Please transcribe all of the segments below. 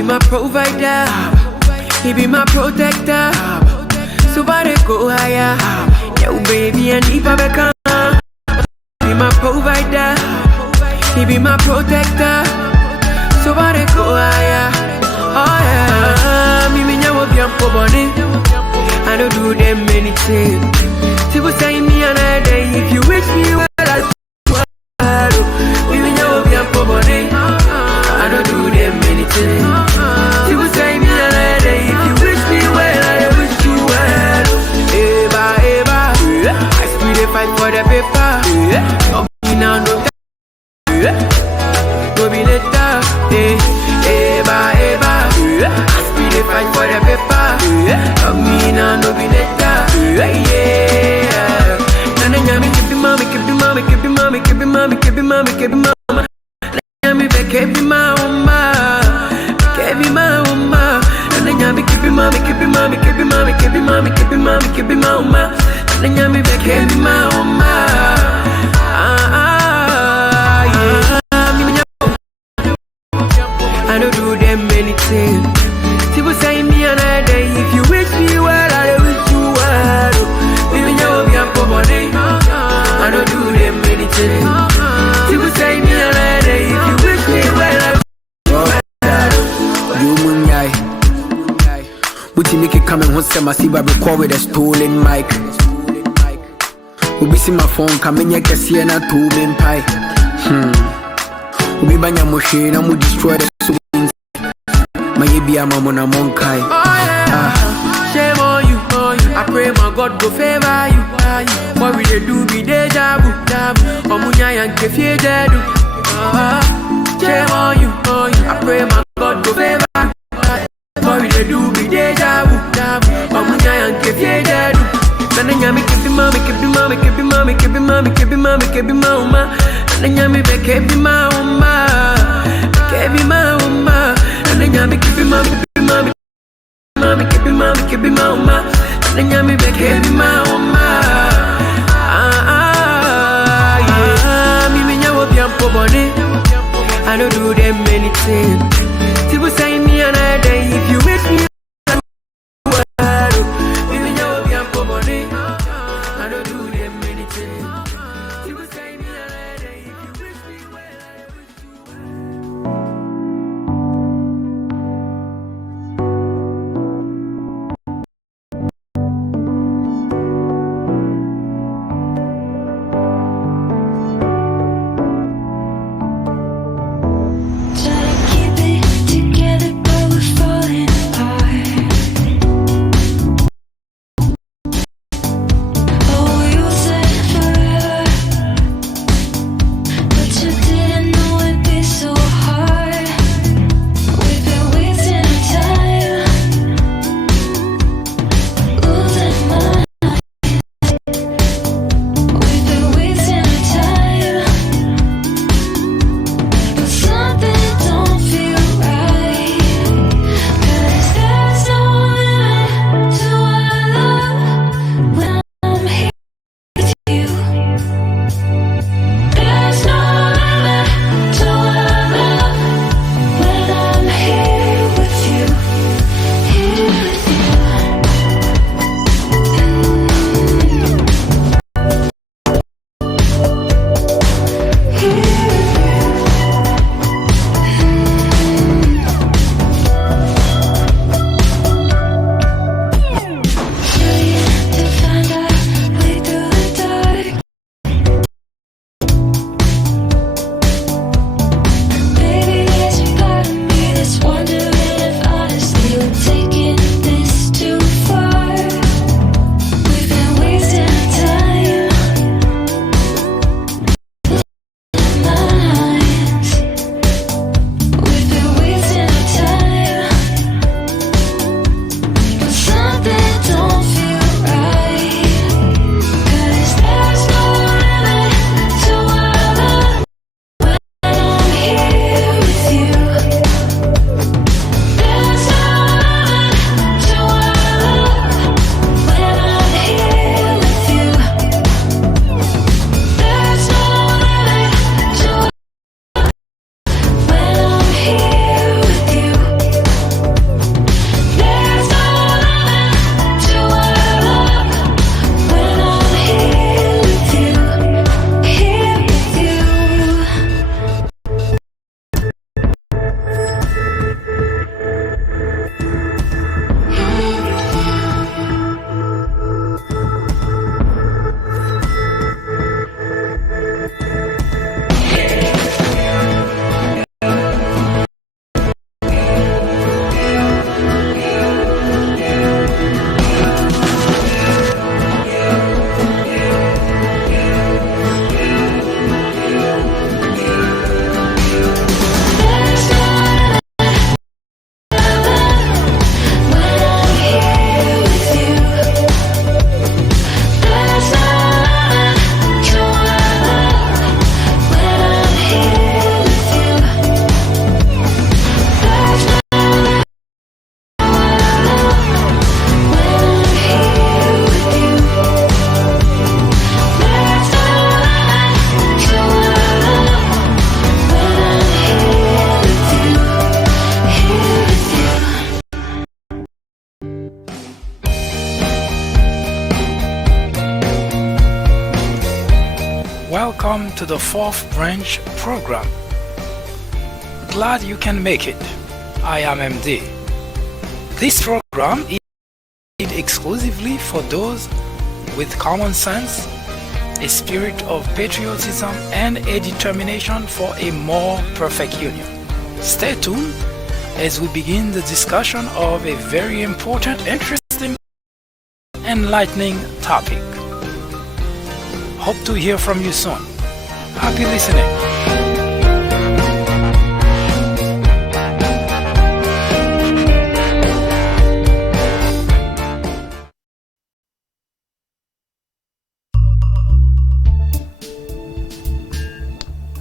be my provider, he be my protector. So why they go higher? Yo baby and if I become be my provider, he be my protector. So why they go higher? Oh yeah, me nyawo biampo boni. I don't do them anything. People say me another day. If you wish me well, I swear. Me nyawo biampo boni. I don't do them anything. People say me another day. If you wish me well, I wish you well. Eba, eba, I still dey fight for the paper. Me now no time. Go be later. Eba, eba, I still dey fight for the paper. Me now no be later. Yeah. Nana nyami kebi mama, kebi mama, kebi mama, kebi mama, kebi mama, kebi mama. Nyami be kebi mama, kebi mama. Nana nyami kebi mama, kebi mama, kebi mama, kebi mama, kebi mama, kebi mama. Nana nyami be kebi mama. I don't do them anything. People say me another day. If you wish me well, I wish you well. Baby, now be a body. I don't do them anything. People say me another day. If you wish me well, I wish you well. You munyai. Would you make it come and once I see I record with a stolen mic? Ubi see my phone coming here, can see and a two-man pie. Ubi banya machine, I'm destroy the my baby, I'm on a monkai. Oh yeah, shame on you, I pray my God go favor you. What we they do be deja vu, Omunya and Kefie do. Shame on you, I pray my God go favor you. What we they do be deja vu, Omunya and Kefie do. Nana nyami kebi mama, kebi mama, kebi mama, kebi mama, kebi mama, kebi mama. Nana nyami be kebi mama, kebi mama. Nana nyami kebi mama, kebi mama, mama, kebi mama, kebi mama. Nana nyami be kebi mama. Me nyawo biampo boni. I don't do them anything. People say me another day. If you wish me Try to keep it welcome to the Fourth Branch program. Glad you can make it. I am MD. This program is made exclusively for those with common sense, a spirit of patriotism, and a determination for a more perfect union. Stay tuned as we begin the discussion of a very important, interesting, enlightening topic. Hope to hear from you soon. Happy listening.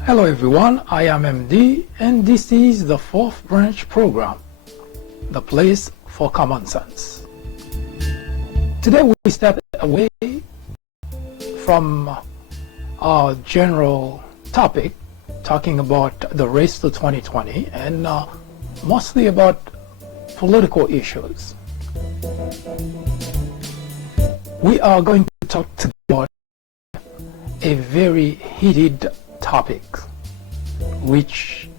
Hello everyone, I am MD and this is the Fourth Branch program, the place for common sense. Today we step away from our general topic, talking about the race to 2020 and mostly about political issues. We are going to talk about a very heated topic which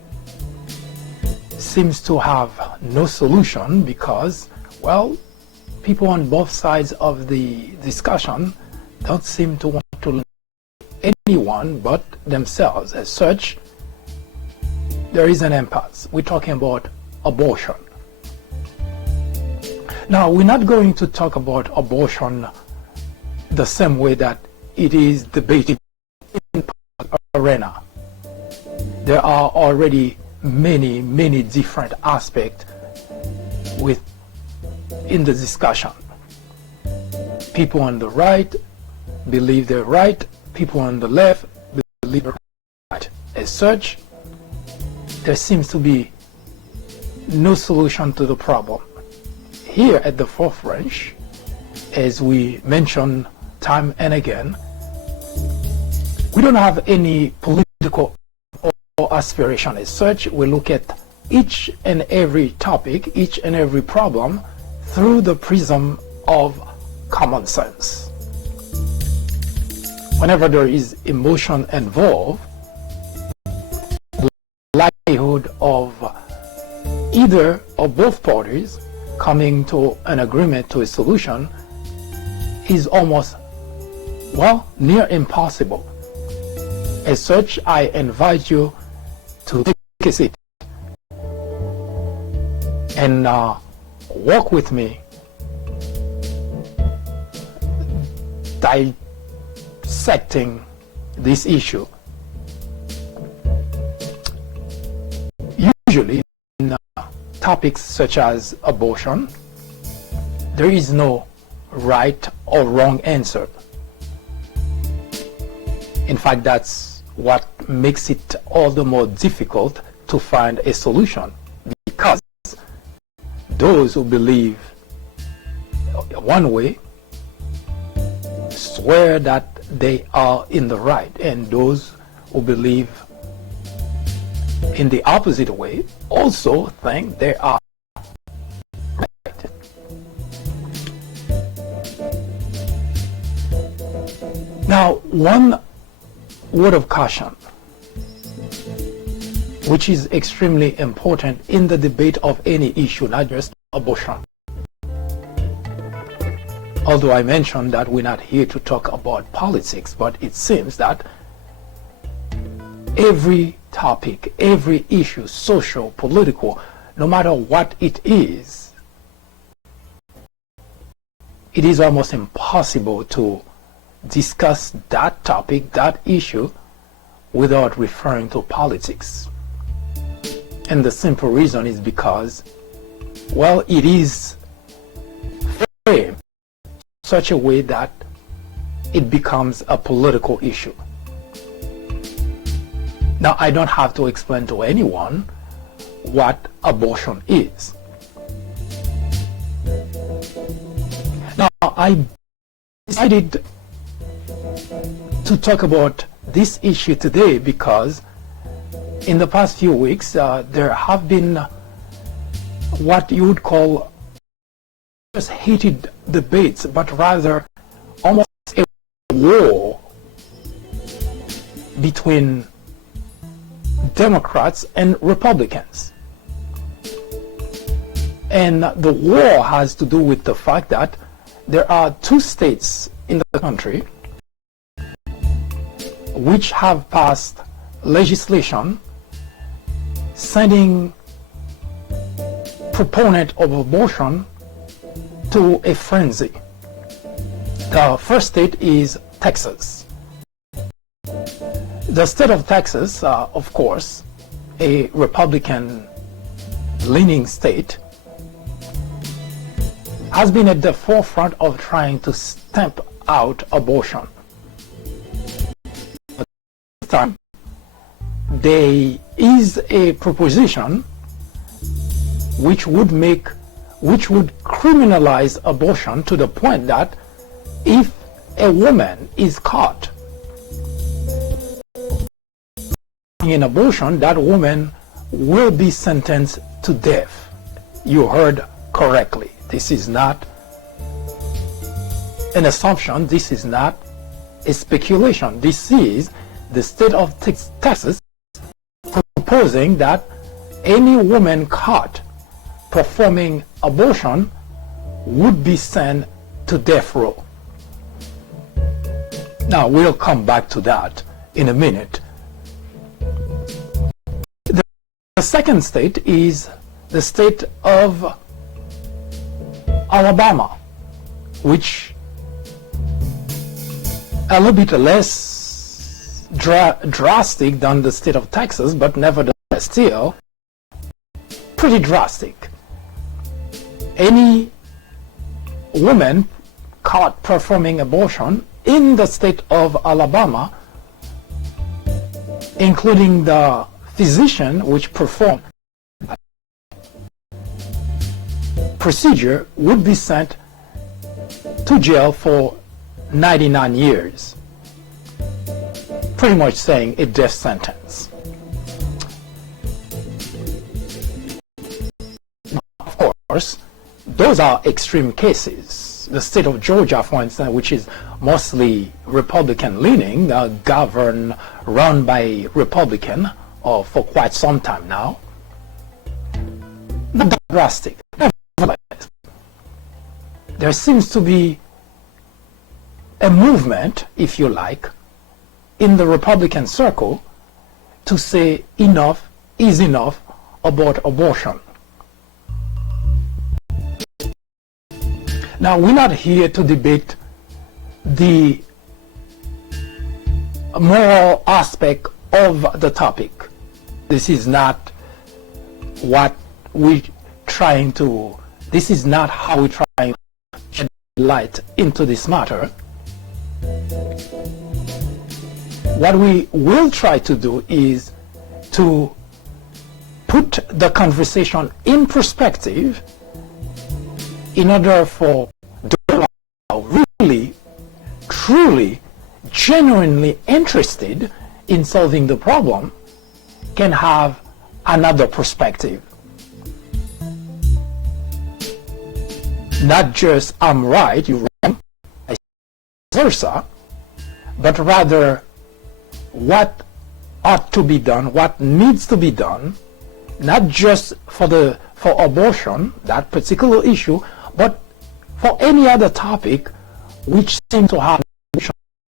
seems to have no solution because, well, people on both sides of the discussion don't seem to want to learn anyone but themselves. As such, there is an impasse. We're talking about abortion. Now, we're not going to talk about abortion the same way that it is debated in the arena. There are already many different aspects in the discussion. People on the right believe they're right, people on the left believe they're right. As such, there seems to be no solution to the problem. Here at the Fourth Branch, as we mention time and again, we don't have any political or aspiration. As such, we look at each and every topic, each and every problem through the prism of common sense. Whenever there is emotion involved, the likelihood of either or both parties coming to an agreement, to a solution, is almost, well, near impossible. As such, I invite you to take a seat and walk with me, dissecting this issue. Usually in topics such as abortion, there is no right or wrong answer. In fact, that's what makes it all the more difficult to find a solution, because those who believe one way swear that they are in the right, and those who believe in the opposite way also think they are right. Now, one word of caution, which is extremely important in the debate of any issue, not just abortion. Although I mentioned that we're not here to talk about politics, but it seems that every topic, every issue, social, political, no matter what it is almost impossible to discuss that topic, that issue, without referring to politics. And the simple reason is because, well, it is framed such a way that it becomes a political issue. Now, I don't have to explain to anyone what abortion is. Now, I decided to talk about this issue today because in the past few weeks there have been what you would call just heated debates, but rather almost a war between Democrats and Republicans. And the war has to do with the fact that there are two states in the country which have passed legislation sending proponent of abortion to a frenzy. The first state is Texas. The state of Texas, of course, a Republican-leaning state, has been at the forefront of trying to stamp out abortion. At this time, there is a proposition which would criminalize abortion to the point that if a woman is caught in abortion, that woman will be sentenced to death. You heard correctly. This is not an assumption. This is not a speculation. This is the state of Texas proposing that any woman caught performing abortion would be sent to death row. Now, we'll come back to that in a minute. The second state is the state of Alabama, which a little bit less drastic than the state of Texas, but nevertheless still pretty drastic. Any woman caught performing abortion in the state of Alabama, including the physician which performed that procedure, would be sent to jail for 99 years, pretty much saying a death sentence. Of course, those are extreme cases. The state of Georgia, for instance, which is mostly Republican-leaning, run by Republican for quite some time now, not that drastic. Nevertheless, there seems to be a movement, if you like, in the Republican circle to say enough is enough about abortion. Now, we're not here to debate the moral aspect of the topic. This is not what we're trying to, this is not how we're trying to shed light into this matter. What we will try to do is to put the conversation in perspective in order for those who are really, truly, genuinely interested in solving the problem can have another perspective. Not just I'm right, you're wrong, vice versa, but rather what ought to be done, what needs to be done, not just for abortion, that particular issue, but for any other topic which seems to have,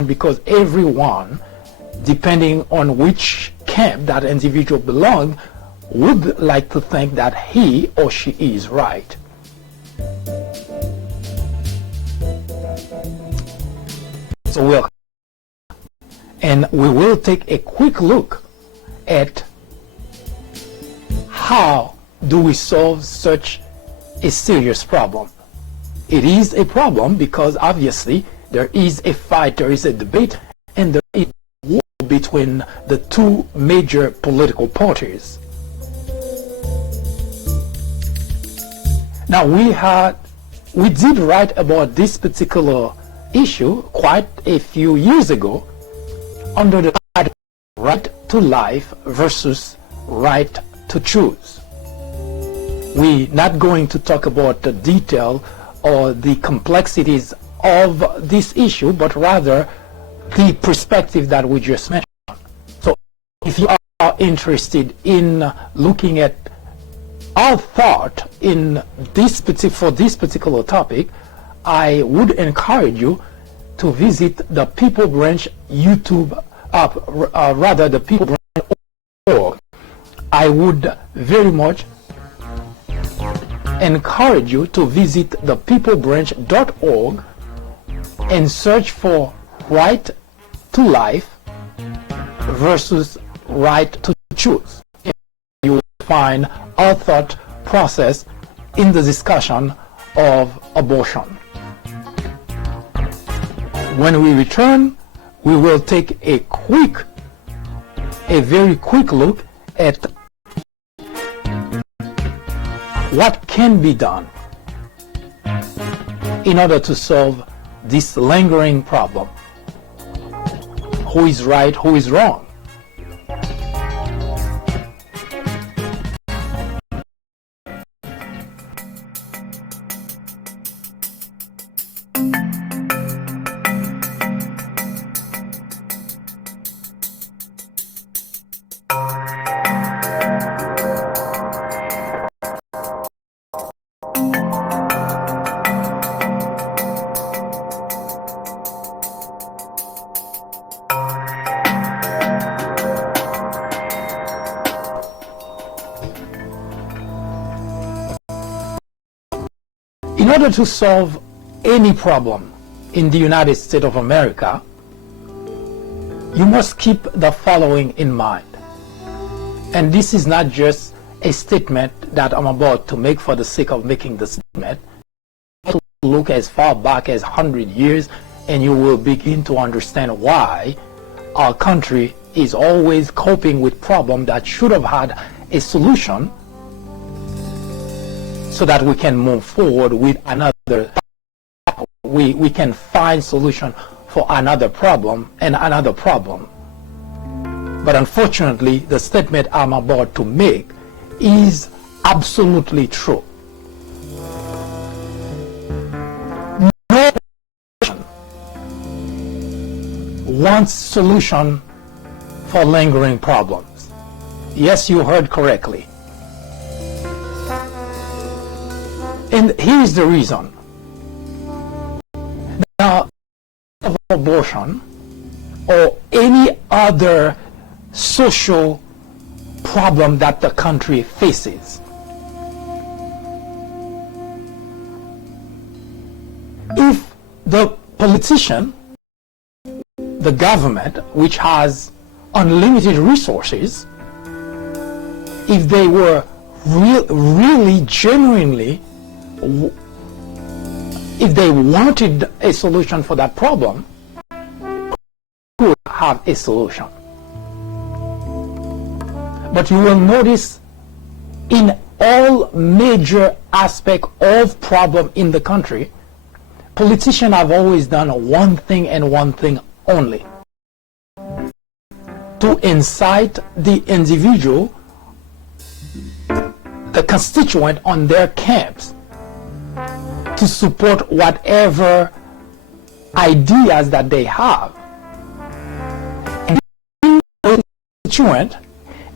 because everyone, depending on which camp that individual belongs, would like to think that he or she is right. So we will take a quick look at how do we solve such a serious problem. It is a problem because obviously there is a fight, there is a debate, and there is a war between the two major political parties. Now, we did write about this particular issue quite a few years ago under the title Right to Life versus Right to Choose. We're not going to talk about the detail or the complexities of this issue, but rather the perspective that we just mentioned. interested in looking at our thought in for this particular topic, I would encourage you to visit the People Branch YouTube, rather the People Branch.org. I would very much encourage you to visit the peoplebranch.org and search for right to life versus right to choose. You will find our thought process in the discussion of abortion. When we return, we will take a very quick look at what can be done in order to solve this lingering problem. Who is right, who is wrong? In order to solve any problem in the United States of America, you must keep the following in mind. And this is not just a statement that I'm about to make for the sake of making the statement. You have to look as far back as 100 years and you will begin to understand why our country is always coping with problems that should have had a solution, so that we can move forward with another. We can find solution for another problem and another problem. But unfortunately, the statement I'm about to make is absolutely true. No person wants solution for lingering problems. Yes, you heard correctly. And here is the reason. Now, of abortion or any other social problem that the country faces, if the politician, the government, which has unlimited resources, if they were really genuinely, if they wanted a solution for that problem, could have a solution. But you will notice in all major aspects of problem in the country, politicians have always done one thing and one thing only: to incite the individual, the constituent on their camps, to support whatever ideas that they have, and the constituent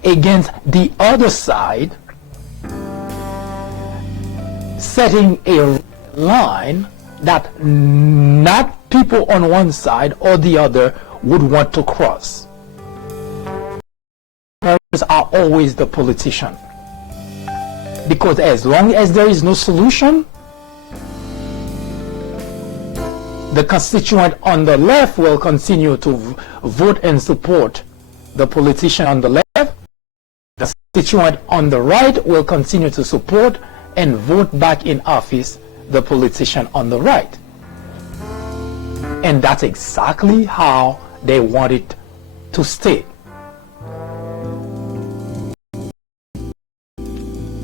against the other side, setting a line that not people on one side or the other would want to cross. Parents are always the politician, because as long as there is no solution, the constituent on the left will continue to vote and support the politician on the left. The constituent on the right will continue to support and vote back in office the politician on the right. And that's exactly how they want it to stay.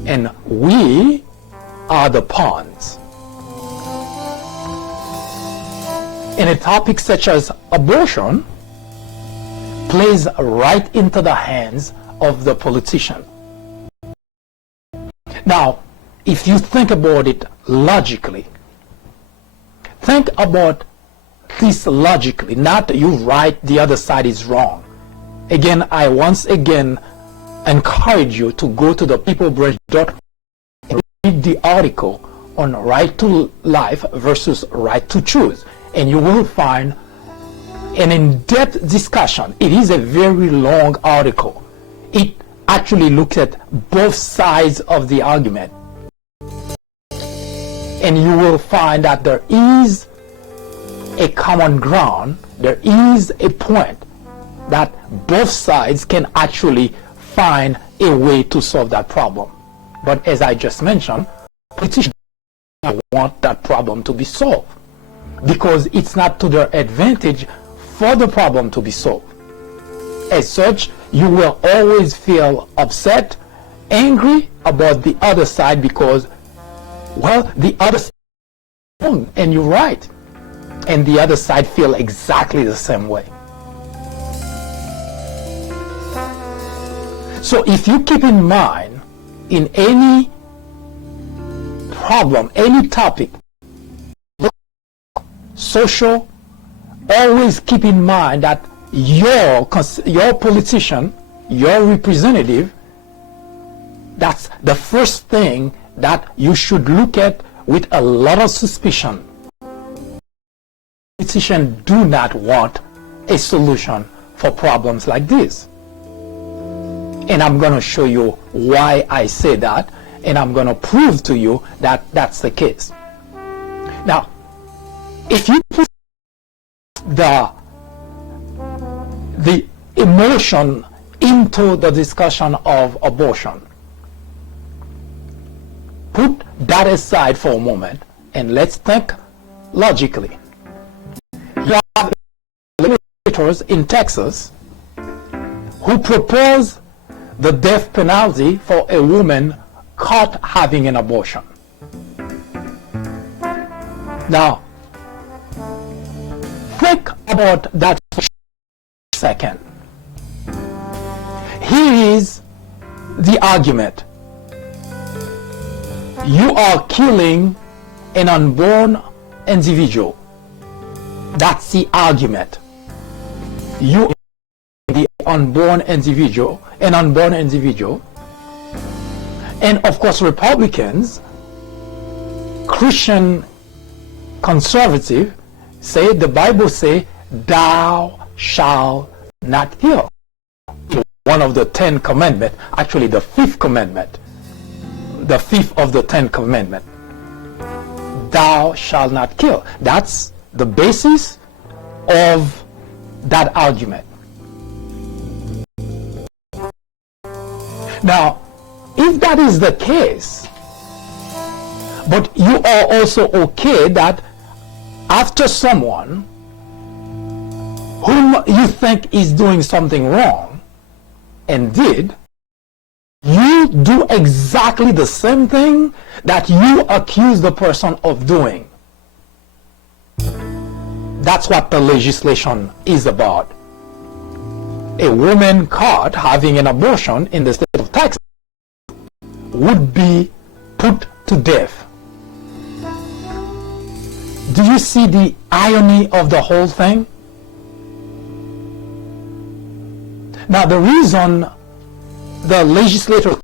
And we are the pawns. In a topic such as abortion, plays right into the hands of the politician. Now, if you think about it logically, think about this logically, not you right, the other side is wrong. Again, I once again encourage you to go to the peoplebridge.com and read the article on right to life versus right to choose, and you will find an in-depth discussion. It is a very long article. It actually looks at both sides of the argument, and you will find that there is a common ground, there is a point that both sides can actually find a way to solve that problem. But as I just mentioned, politicians want that problem to be solved because it's not to their advantage for the problem to be solved. As such, you will always feel upset, angry about the other side because, well, the other side is wrong and you're right, and the other side feel exactly the same way. So if you keep in mind, in any problem, any topic, social, always keep in mind that your politician, your representative, that's the first thing that you should look at with a lot of suspicion. Politicians do not want a solution for problems like this. And I'm going to show you why I say that, and I'm going to prove to you that that's the case. Now, if you put the emotion into the discussion of abortion, put that aside for a moment and let's think logically. You have legislators in Texas who propose the death penalty for a woman caught having an abortion. Now, think about that for a second. Here is the argument. You are killing an unborn individual. That's the argument. You are the unborn individual, an unborn individual. And of course, Republicans, Christian conservative, say, the Bible say, thou shalt not kill. One of the 10 commandments, actually the 5th commandment, the 5th of the 10 commandment. Thou shalt not kill. That's the basis of that argument. Now, if that is the case, but you are also okay that after someone whom you think is doing something wrong and did, you do exactly the same thing that you accuse the person of doing. That's what the legislation is about. A woman caught having an abortion in the state of Texas would be put to death. Do you see the irony of the whole thing? Now, the reason the legislature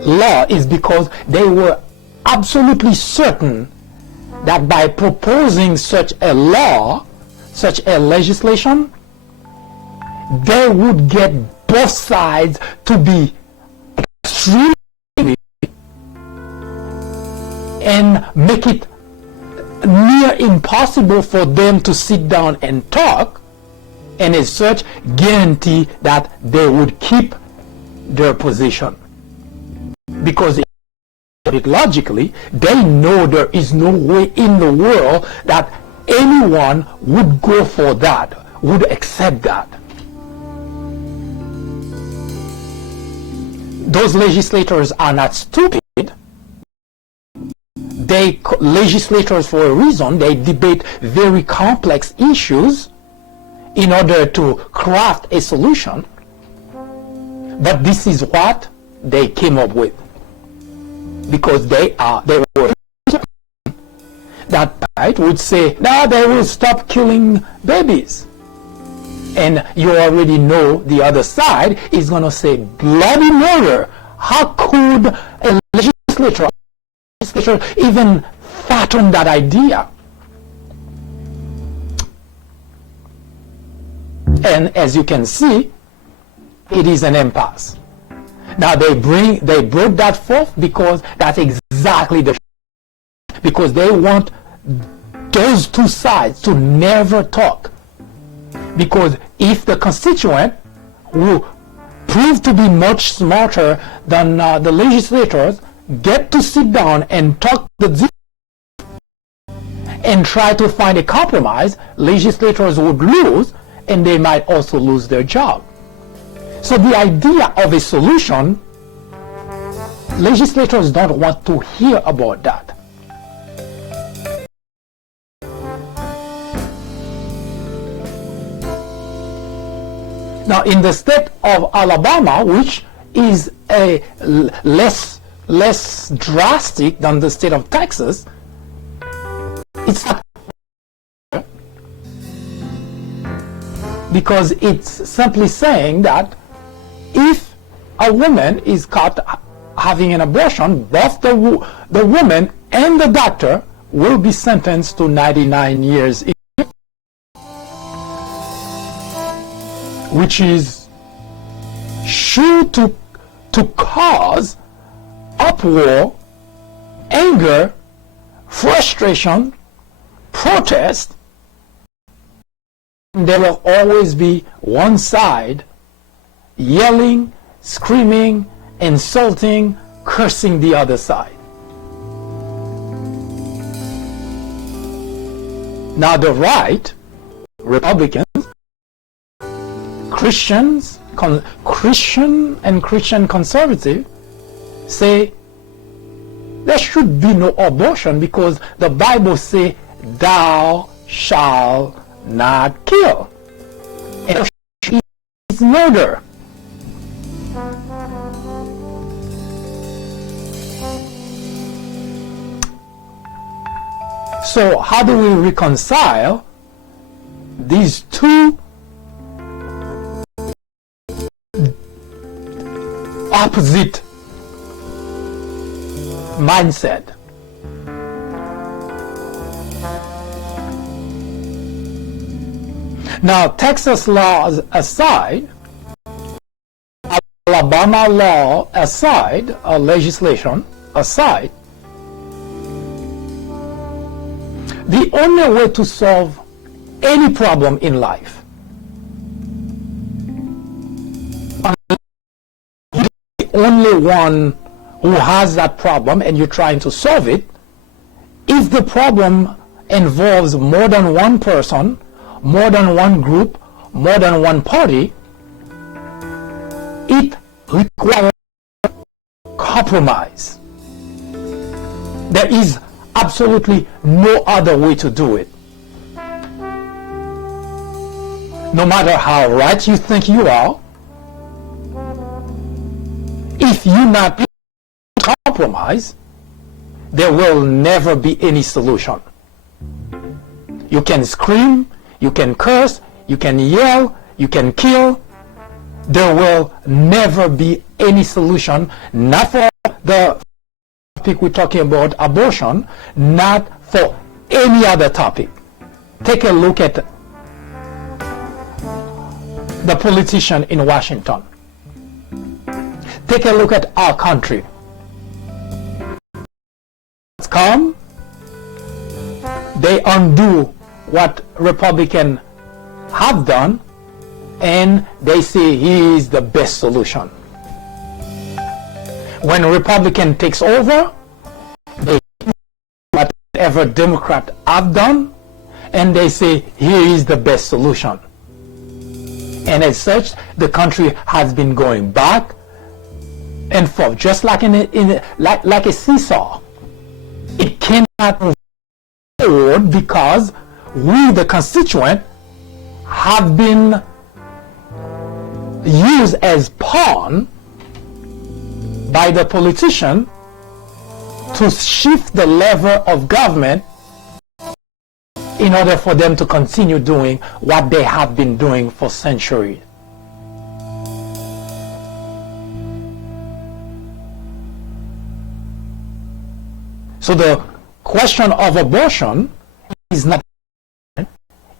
law is because they were absolutely certain that by proposing such a law, such a legislation, they would get both sides to be extremely and make it near impossible for them to sit down and talk, and as such guarantee that they would keep their position. Because logically, they know there is no way in the world that anyone would go for that, would accept that. Those legislators are not stupid. They legislators for a reason. They debate very complex issues in order to craft a solution. But this is what they came up with, because they were that right would say, no, they will stop killing babies. And you already know the other side is going to say bloody murder. How could a legislature even fathom that idea? And as you can see, it is an impasse. Now they brought that forth because that's exactly because they want those two sides to never talk. Because if the constituent who prove to be much smarter than the legislators get to sit down and talk and try to find a compromise, legislators would lose, and they might also lose their job. So the idea of a solution, legislators don't want to hear about that. Now, in the state of Alabama, which is a less drastic than the state of Texas, it's not, because it's simply saying that if a woman is caught having an abortion, both the woman and the doctor will be sentenced to 99 years, which is sure to cause uproar, anger, frustration, protest. There will always be one side yelling, screaming, insulting, cursing the other side. Now the right, Republicans, Christian and Christian conservative say there should be no abortion because the Bible says thou shalt not kill. And it's murder. So how do we reconcile these two opposite mindset? Now, Texas laws aside, Alabama law aside, legislation aside, the only way to solve any problem in life, the only one who has that problem and you're trying to solve it, if the problem involves more than one person, more than one group, more than one party, it requires compromise. There is absolutely no other way to do it. No matter how right you think you are, if you not compromise, there will never be any solution. You can scream, you can curse, you can yell, you can kill. There will never be any solution, not for the topic we're talking about, abortion, not for any other topic. Take a look at the politician in Washington. Take a look at our country. Come, they undo what Republicans have done, and they say he is the best solution. When a Republican takes over, they do whatever Democrat have done, and they say here is the best solution. And as such, the country has been going back and forth, just like like a seesaw. It cannot move forward because we, the constituent, have been used as pawn by the politician to shift the lever of government in order for them to continue doing what they have been doing for centuries. So the question of abortion is not,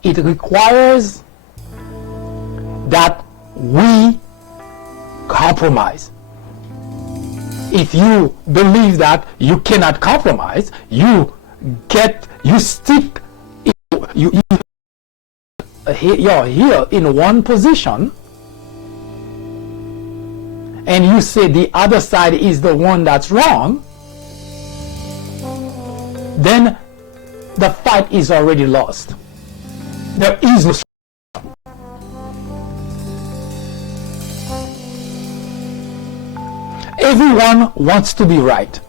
it requires that we compromise. If you believe that you cannot compromise, you stick, you're here in one position, and you say the other side is the one that's wrong, then the fight is already lost. There is no. Everyone wants to be right.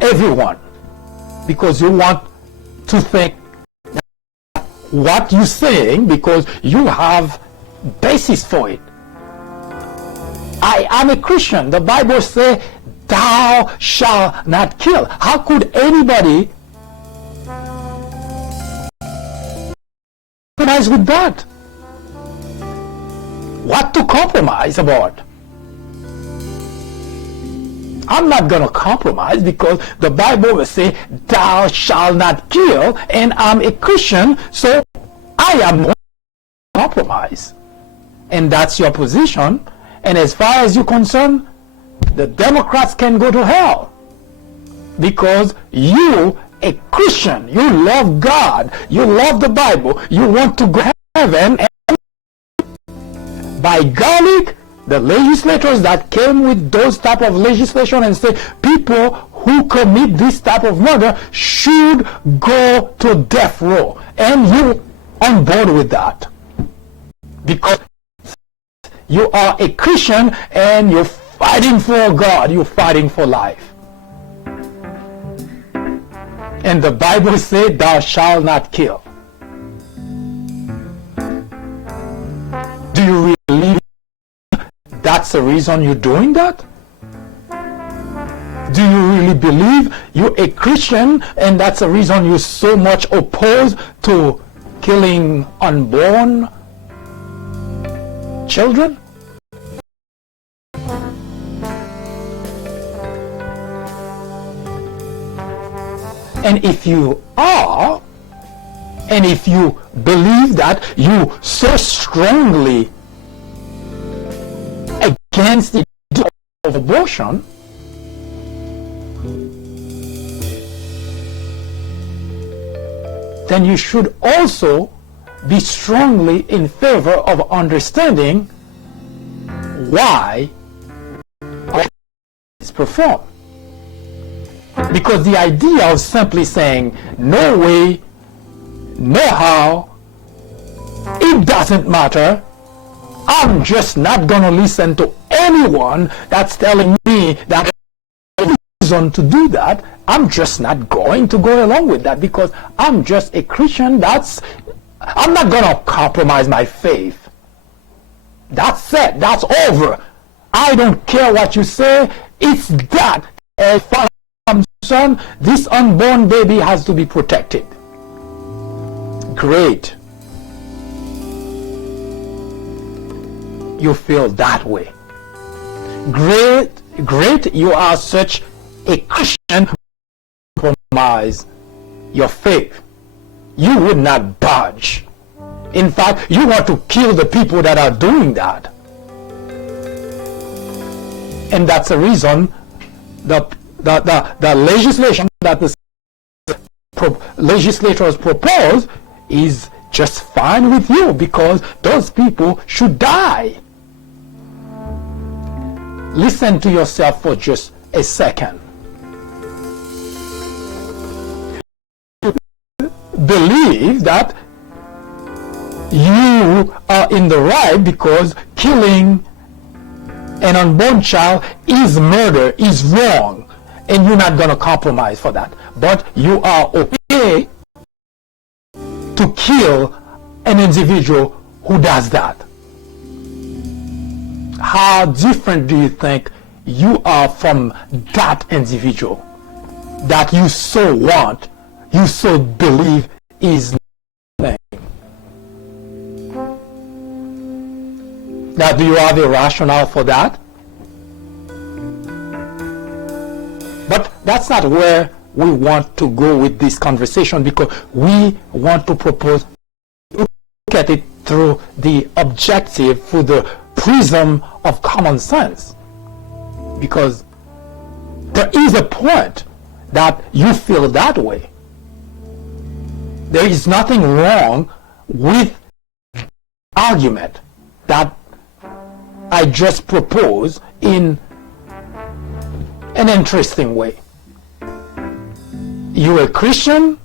Everyone. Because you want to think what you're saying because you have basis for it. I am a Christian. The Bible says, thou shalt not kill. How could anybody compromise with that? What to compromise about? I'm not going to compromise because the Bible will say, thou shalt not kill, and I'm a Christian, so I am going to compromise. And that's your position. And as far as you're concerned, the Democrats can go to hell. Because you, a Christian, you love God, you love the Bible, you want to go to heaven, and by golly, the legislators that came with those type of legislation and say people who commit this type of murder should go to death row, and you on board with that because you are a Christian and you're fighting for God, you're fighting for life. And the Bible says, thou shalt not kill. Do you really believe that's the reason you're doing that? Do you really believe you're a Christian and that's the reason you're so much opposed to killing unborn children? And if you are, and if you believe that you so strongly against the idea of abortion, then you should also be strongly in favor of understanding why it's performed. Because the idea of simply saying, no way, no how, it doesn't matter, I'm just not going to listen to anyone that's telling me that there's a reason to do that. I'm just not going to go along with that because I'm just a Christian. I'm not going to compromise my faith. That's it. That's over. I don't care what you say. It's that. As far as I'm concerned, this unborn baby has to be protected. Great. You feel that way. Great, you are such a Christian who compromise your faith. You would not budge. In fact, you want to kill the people that are doing that. And that's the reason the legislation that the legislators propose is just fine with you because those people should die. Listen to yourself for just a second. Believe that you are in the right because killing an unborn child is murder, is wrong, and you're not going to compromise for that. But you are okay to kill an individual who does that. How different do you think you are from that individual? that you so want, you so believe is nothing. Now, do you have a rationale for that? But that's not where we want to go with this conversation, because we want to propose, look at it through the objective, through the prism of common sense. Because there is a point that you feel that way. There is nothing wrong with argument that I just propose in an interesting way. You're a Christian,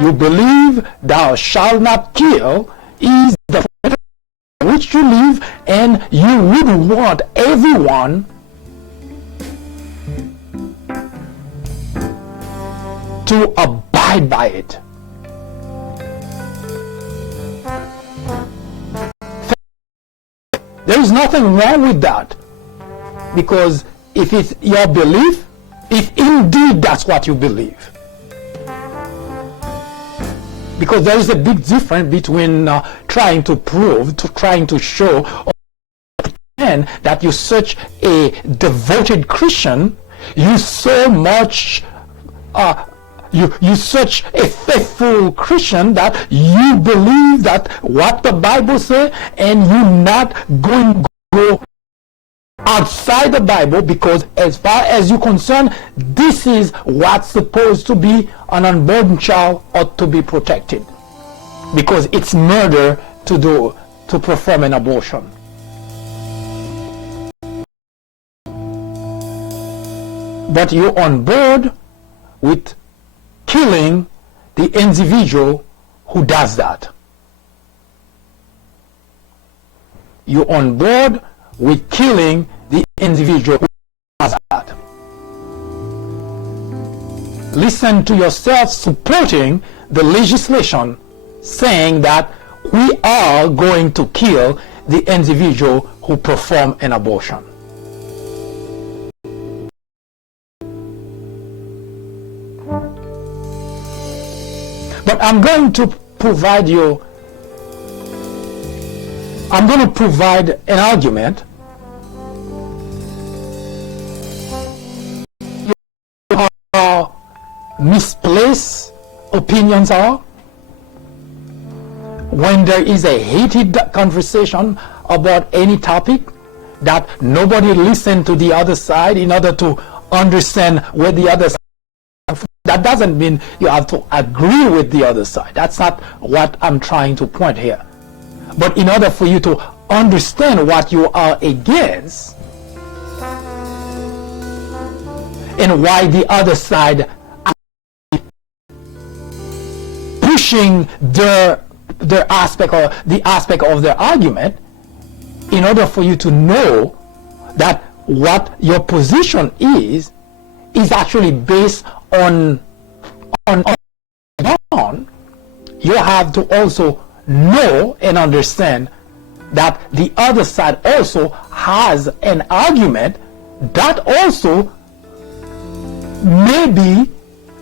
you believe thou shalt not kill is the faith in which you live, and you would want everyone to abide by it. There is nothing wrong with that, because if it's your belief, if indeed that's what you believe. Because there is a big difference between trying to prove, trying to show, or pretend that you're such a devoted Christian, you so much you're such a faithful Christian that you believe that what the Bible says, and you're not going to go outside the Bible, because as far as you're concerned, this is what's supposed to be an unborn child ought to be protected, because it's murder to perform an abortion. But you're on board with killing the individual who does that. You're on board with killing the individual who does that. Listen to yourself supporting the legislation saying that we are going to kill the individual who perform an abortion. But I'm going to provide an argument how misplaced opinions are when there is a heated conversation about any topic, that nobody listens to the other side in order to understand where the other side. That doesn't mean you have to agree with the other side. That's not what I'm trying to point here. But in order for you to understand what you are against and why the other side is pushing their aspect, or the aspect of their argument, in order for you to know that what your position is actually based on you have to also know and understand that the other side also has an argument that also may be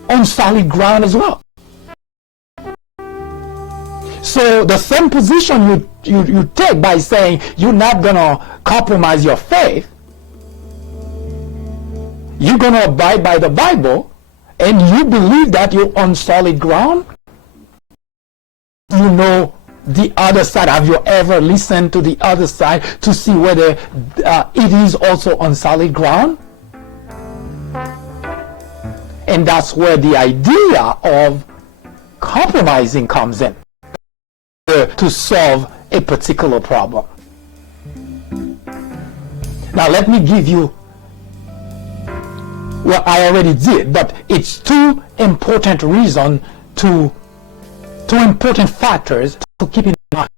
on solid ground as well. So the same position you take by saying you're not gonna compromise your faith, you're going to abide by the Bible, and you believe that you're on solid ground. You know the other side. Have you ever listened to the other side to see whether it is also on solid ground? And that's where the idea of compromising comes in, to solve a particular problem. Now let me give you, well, I already did, but it's two important reasons, two important factors to keep in mind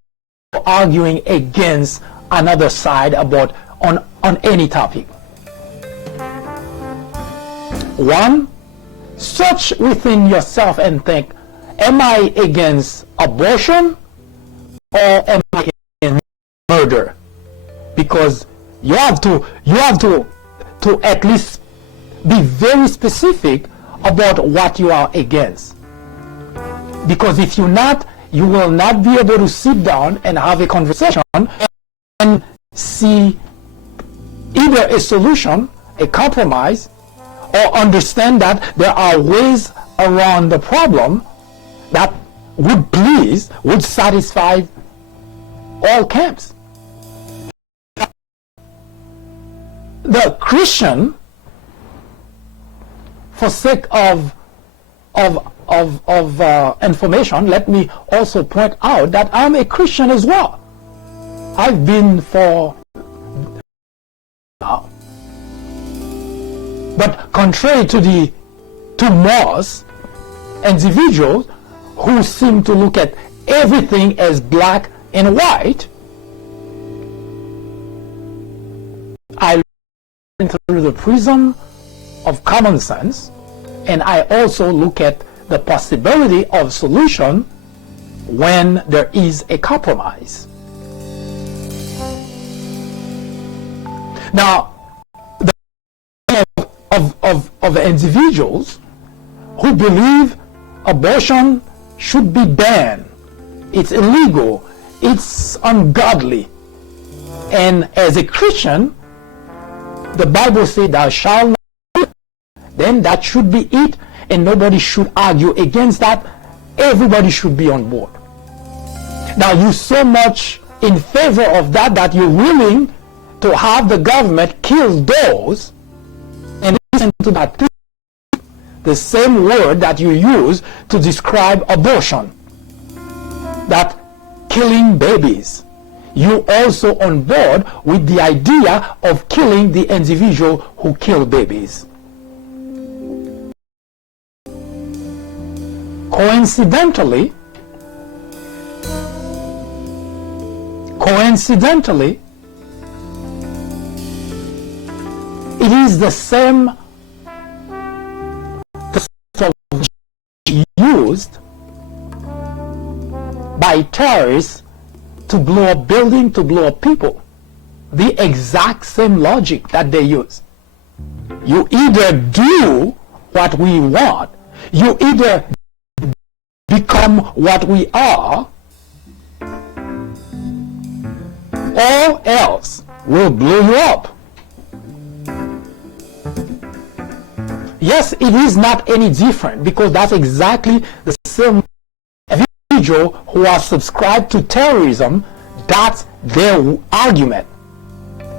for arguing against another side about on any topic. One, search within yourself and think, am I against abortion or am I against murder? Because you have to at least be very specific about what you are against. Because if you're not, you will not be able to sit down and have a conversation and see either a solution, a compromise, or understand that there are ways around the problem that would satisfy all camps. The Christian, for sake of information, let me also point out that I'm a Christian as well. I've been for now. But contrary to most individuals who seem to look at everything as black and white, I look through the prism of common sense, and I also look at the possibility of solution when there is a compromise. Now, of individuals who believe abortion should be banned, it's illegal, it's ungodly, and as a Christian, the Bible says thou shalt not kill, then that should be it, and nobody should argue against that. Everybody should be on board. Now, you're so much in favor of that you're willing to have the government kill those, and listen to that, the same word that you use to describe abortion, that killing babies. You also on board with the idea of killing the individual who kill babies. Coincidentally, it is the same used by terrorists to blow up buildings, to blow up people. The exact same logic that they use. You either do what we want, you either become what we are, or else we'll blow you up. Yes, it is not any different, because that's exactly the same individual who are subscribed to terrorism. That's their argument.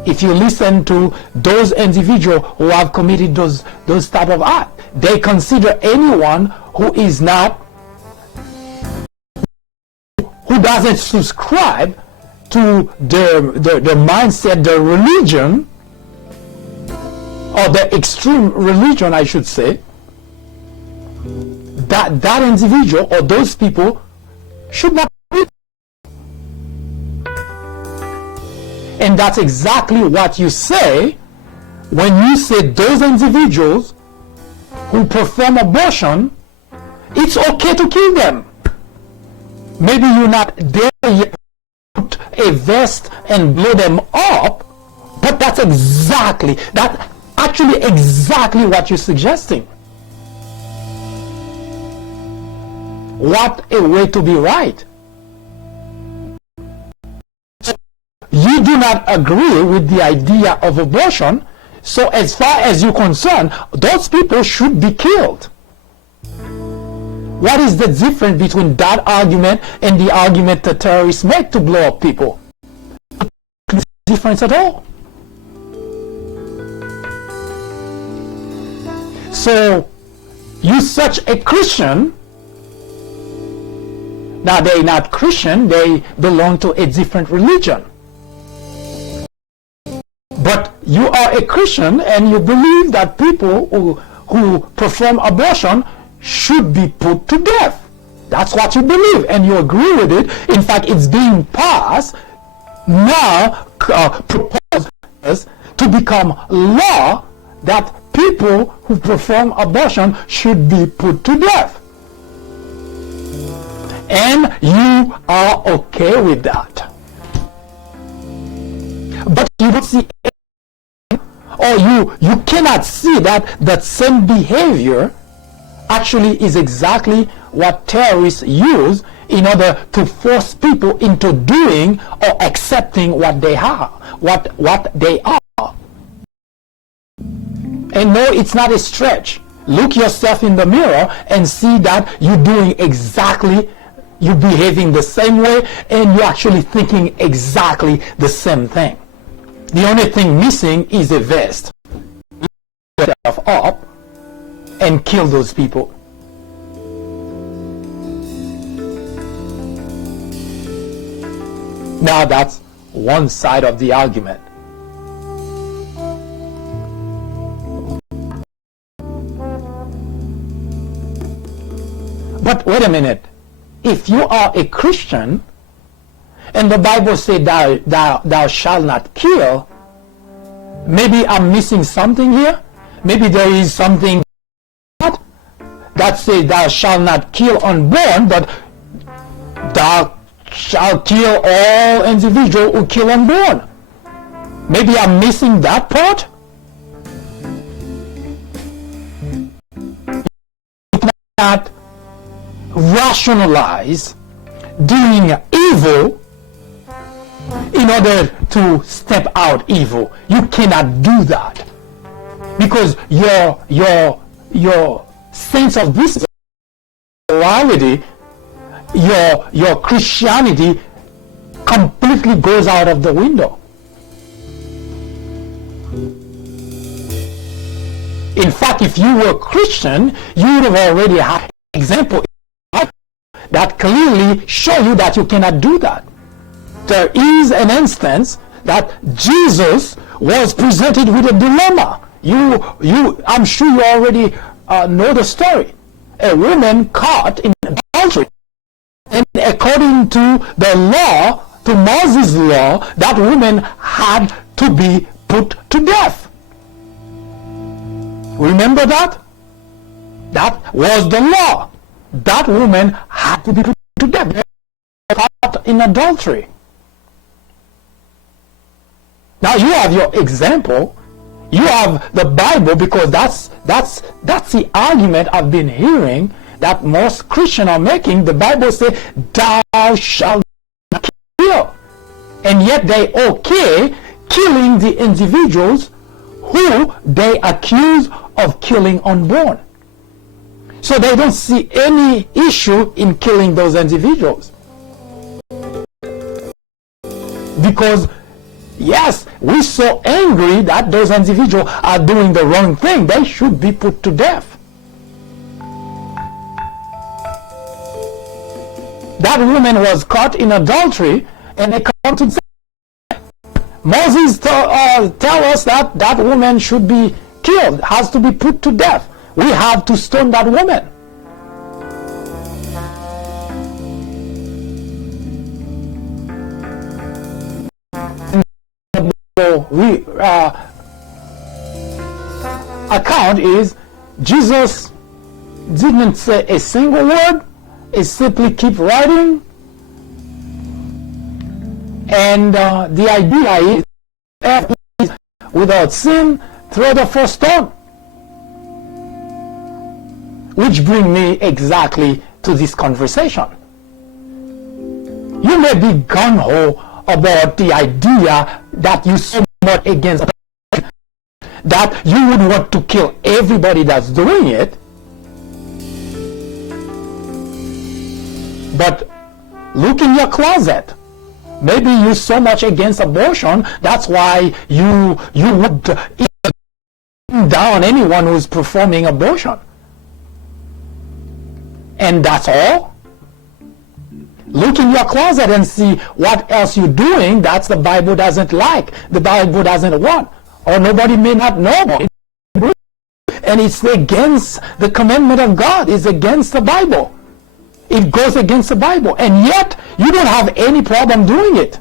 If you listen to those individuals who have committed those type of acts, they consider anyone who is not, who doesn't subscribe to the mindset, the religion, or the extreme religion, I should say, that individual or those people should not be. And that's exactly what you say when you say those individuals who perform abortion, it's okay to kill them. Maybe you're not there yet to put a vest and blow them up, but that's actually exactly what you're suggesting. What a way to be right. So you do not agree with the idea of abortion, so as far as you're concerned, those people should be killed. What is the difference between that argument and the argument that terrorists make to blow up people? No difference at all. So, you're such a Christian. Now, they're not Christian, they belong to a different religion. But you are a Christian and you believe that people who perform abortion should be put to death. That's what you believe, and you agree with it. In fact, it's being passed now, proposed to become law that people who perform abortion should be put to death. And you are okay with that. But you don't see, or you cannot see that same behavior actually is exactly what terrorists use in order to force people into doing or accepting what they are, what they are. And no, it's not a stretch. Look yourself in the mirror and see that you're doing exactly, you're behaving the same way, and you're actually thinking exactly the same thing. The only thing missing is a vest. Lift yourself up and kill those people. Now that's one side of the argument. But wait a minute. If you are a Christian and the Bible says thou shalt not kill, maybe I'm missing something here. Maybe there is something that says thou shalt not kill unborn, but thou shalt kill all individuals who kill unborn. Maybe I'm missing that part. You cannot rationalize doing evil in order to step out evil. You cannot do that because your sense of this morality, your Christianity completely goes out of the window. In fact, if you were Christian, you would have already had example that clearly show you that you cannot do that. There is an instance that Jesus was presented with a dilemma. I'm sure you already know the story. A woman caught in adultery, and according to the law, to Moses' law, that woman had to be put to death. Remember that? That was the law. That woman had to be put to death, caught in adultery. Now you have your example. You have the Bible, because that's the argument I've been hearing that most Christians are making. The Bible says, "Thou shalt not kill," and yet they okay killing the individuals who they accuse of killing unborn. So they don't see any issue in killing those individuals. Because, yes, we're so angry that those individuals are doing the wrong thing. They should be put to death. That woman was caught in adultery, and they come to say, Moses tell us that that woman should be killed, has to be put to death. We have to stone that woman. Account is Jesus didn't say a single word. It simply keep writing, and the idea is without sin throw the first stone. Which brings me exactly to this conversation. You may be gung-ho about the idea that you so much against that you would want to kill everybody that's doing it, but look in your closet. Maybe you're so much against abortion, that's why you would down anyone who's performing abortion. And that's all? Look in your closet and see what else you're doing that the Bible doesn't like, the Bible doesn't want, or nobody may not know about it. And it's against the commandment of God. It's against the Bible. It goes against the Bible. And yet, you don't have any problem doing it.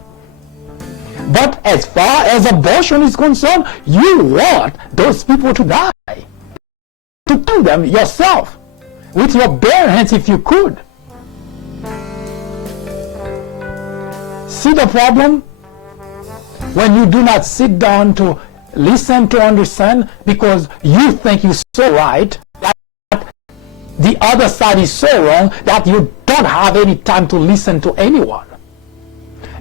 But as far as abortion is concerned, you want those people to die. To kill them yourself. With your bare hands if you could. See the problem? When you do not sit down to listen to understand because you think you're so right, that the other side is so wrong that you don't have any time to listen to anyone.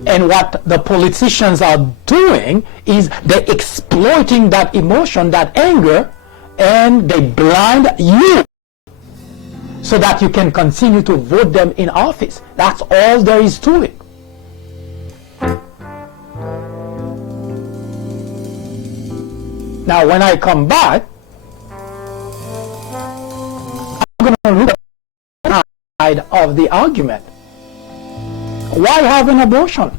And what the politicians are doing is they're exploiting that emotion, that anger, and they blind you so that you can continue to vote them in office. That's all there is to it. Now, when I come back, I'm going to look at the side of the argument. Why have an abortion?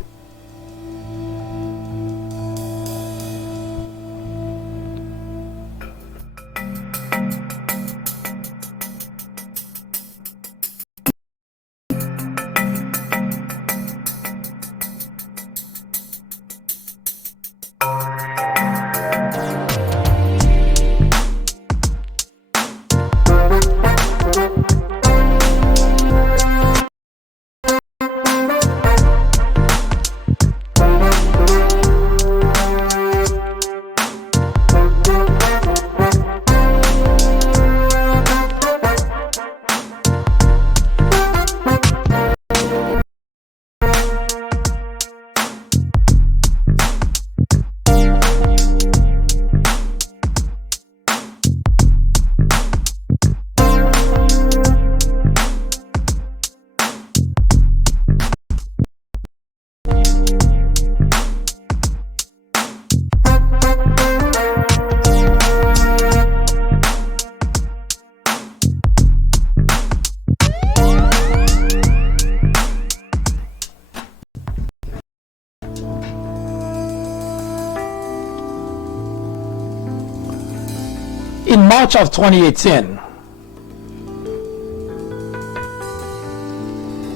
In March of 2018,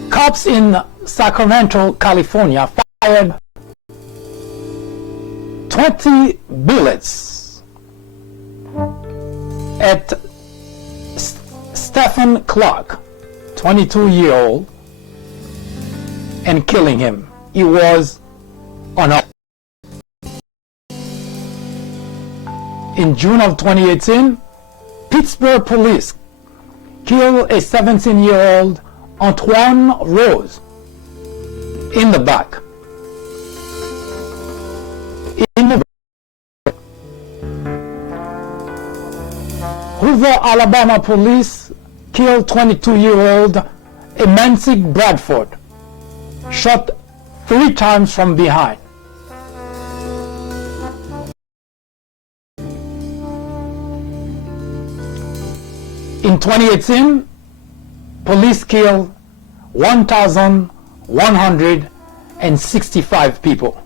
cops in Sacramento, California fired 20 bullets at Stephen Clark, 22-year-old, and killing him. He was unarmed. In June of 2018, Pittsburgh police killed a 17-year-old Antoine Rose in the back. Hoover, Alabama police killed 22-year-old Emancic Bradford, shot 3 times from behind. In 2018, police killed 1,165 people.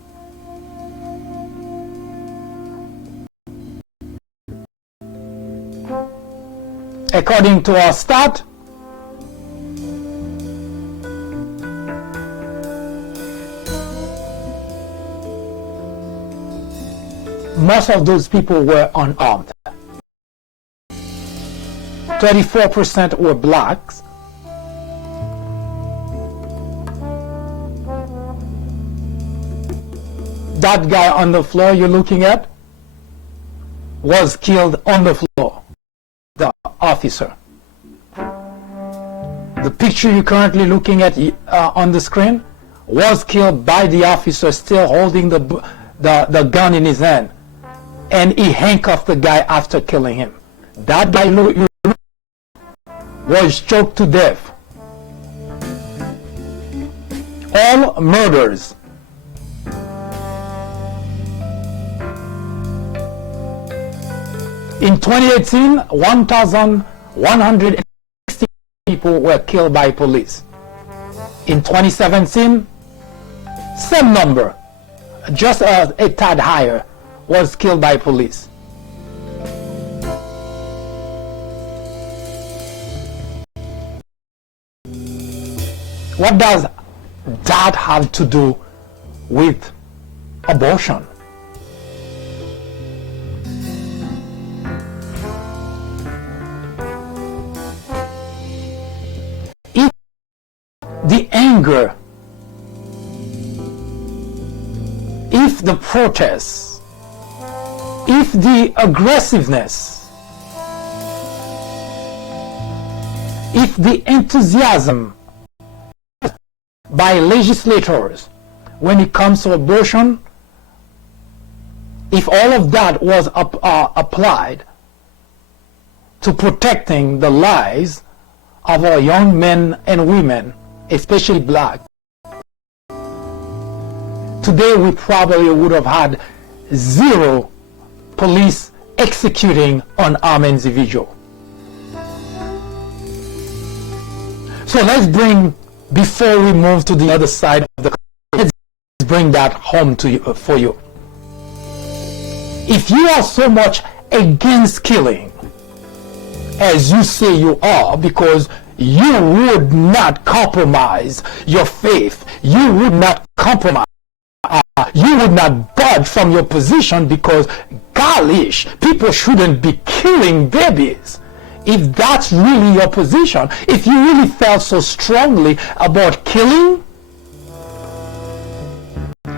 According to our stat, most of those people were unarmed. 34% were blacks. That guy on the floor you're looking at was killed on the floor, the officer. The picture you're currently looking at on the screen was killed by the officer still holding the gun in his hand, and he handcuffed the guy after killing him. That guy was choked to death. All murders. In 2018, 1,160 people were killed by police. In 2017, same number, just a tad higher, was killed by police. What does that have to do with abortion? If the anger, if the protests, if the aggressiveness if the enthusiasm by legislators when it comes to abortion, if all of that was applied to protecting the lives of our young men and women, especially black, today we probably would have had zero police executing unarmed individual. So let's bring, before we move to the other side of the, let's bring that home to you, for you. If you are so much against killing, as you say you are, because you would not compromise your faith, you would not compromise, you would not budge from your position, because gollish, people shouldn't be killing babies. If that's really your position, if you really felt so strongly about killing,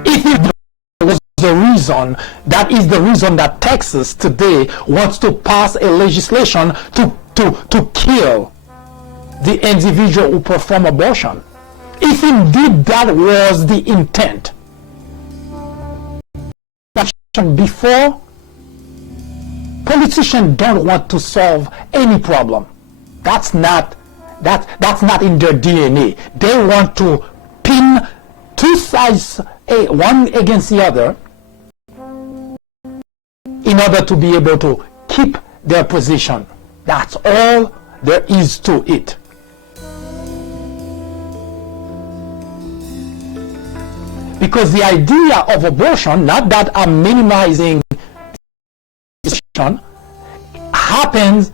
if it was the reason, that is the reason that Texas today wants to pass a legislation to kill the individual who perform abortion. If indeed that was the intent, before, politicians don't want to solve any problem. That's not in their DNA. They want to pin two sides, one against the other, in order to be able to keep their position. That's all there is to it. Because the idea of abortion, not that I'm minimizing, happens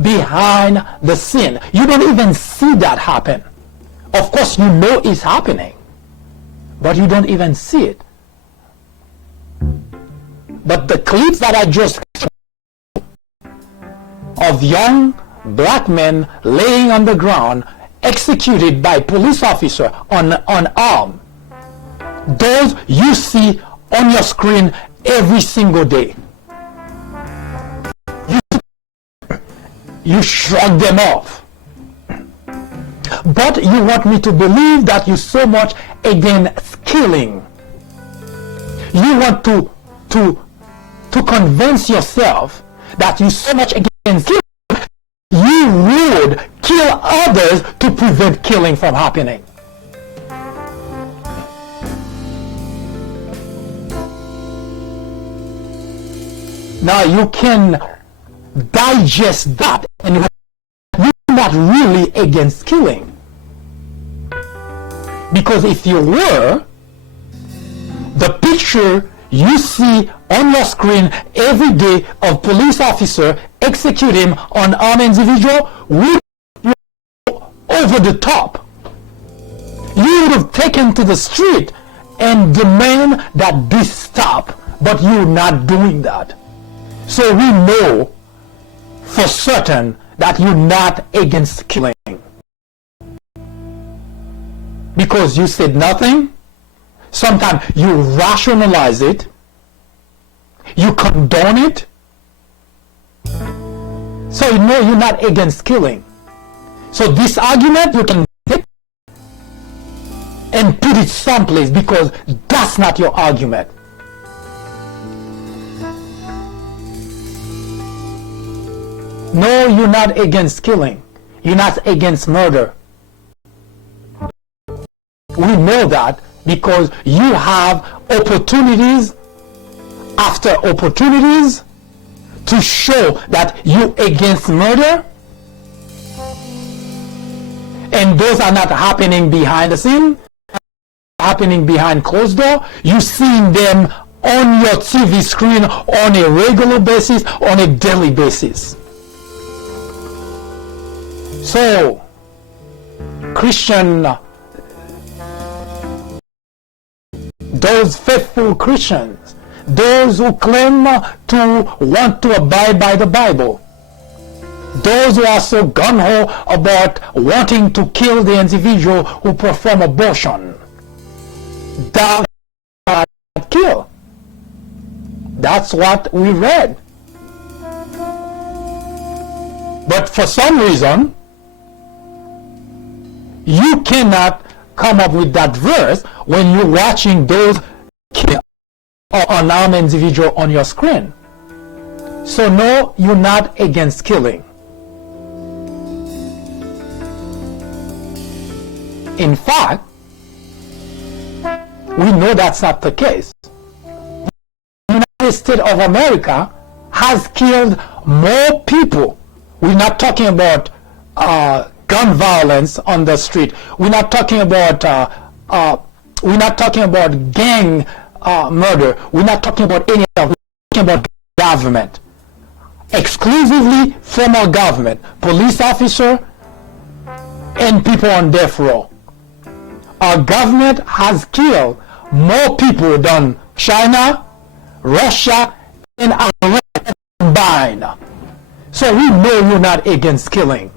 behind the scene. You don't even see that happen. Of course, you know it's happening, but you don't even see it. But the clips that I just of young black men laying on the ground, executed by police officer unarmed, those you see on your screen every single day. You shrug them off. But you want me to believe that you're so much against killing. You want to convince yourself that you're so much against killing, you would kill others to prevent killing from happening. Now you can digest that, and you're not really against killing. Because if you were, the picture you see on your screen every day of police officer executing unarmed individual would be over the top. You would have taken to the street and demand that this stop, but you're not doing that. So we know for certain that you're not against killing. Because you said nothing, sometimes you rationalize it, you condone it, so you know you're not against killing. So this argument you can take and put it someplace, because that's not your argument. No, you're not against killing. You're not against murder. We know that because you have opportunities after opportunities to show that you're against murder, and those are not happening behind the scene, happening behind closed door. You're seeing them on your TV screen on a regular basis, on a daily basis. So, those faithful Christians, those who claim to want to abide by the Bible, those who are so gung-ho about wanting to kill the individual who perform abortion, thou shalt not kill. That's what we read. But for some reason, you cannot come up with that verse when you're watching those unarmed individual on your screen. So no, you're not against killing. In fact, we know that's not the case. The United States of America has killed more people. We're not talking about gun violence on the street. We're not talking about gang murder. We're not talking about any of that. We're talking about government, exclusively formal government, police officer, and people on death row. Our government has killed more people than China, Russia, and Iran combined. So we know you're not against killing.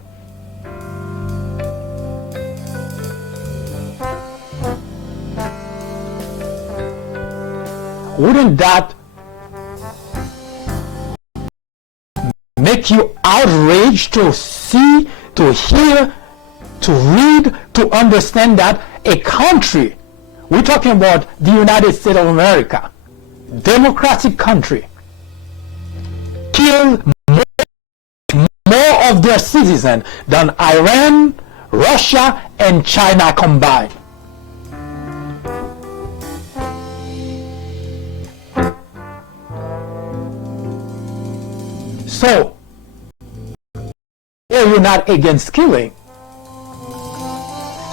Wouldn't that make you outraged to see, to hear, to read, to understand that a country, we're talking about the United States of America, democratic country, killed more of their citizens than Iran, Russia, and China combined? So, you're not against killing.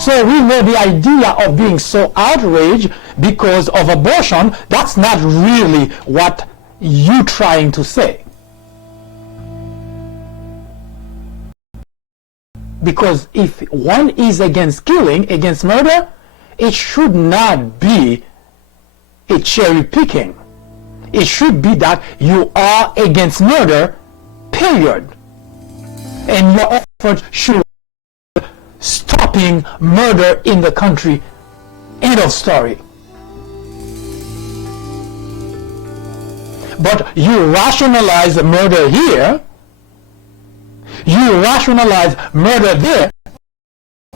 So we know the idea of being so outraged because of abortion, that's not really what you're trying to say. Because if one is against killing, against murder, it should not be a cherry picking. It should be that you are against murder, period. And your effort should be stopping murder in the country. End of story. But you rationalize murder here, you rationalize murder there,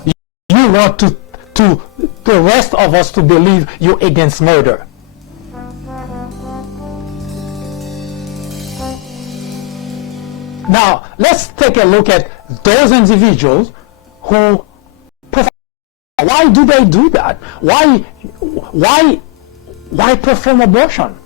you want to the rest of us to believe you're against murder. Now, let's take a look at those individuals who perform. Why do they do that? Why perform abortion?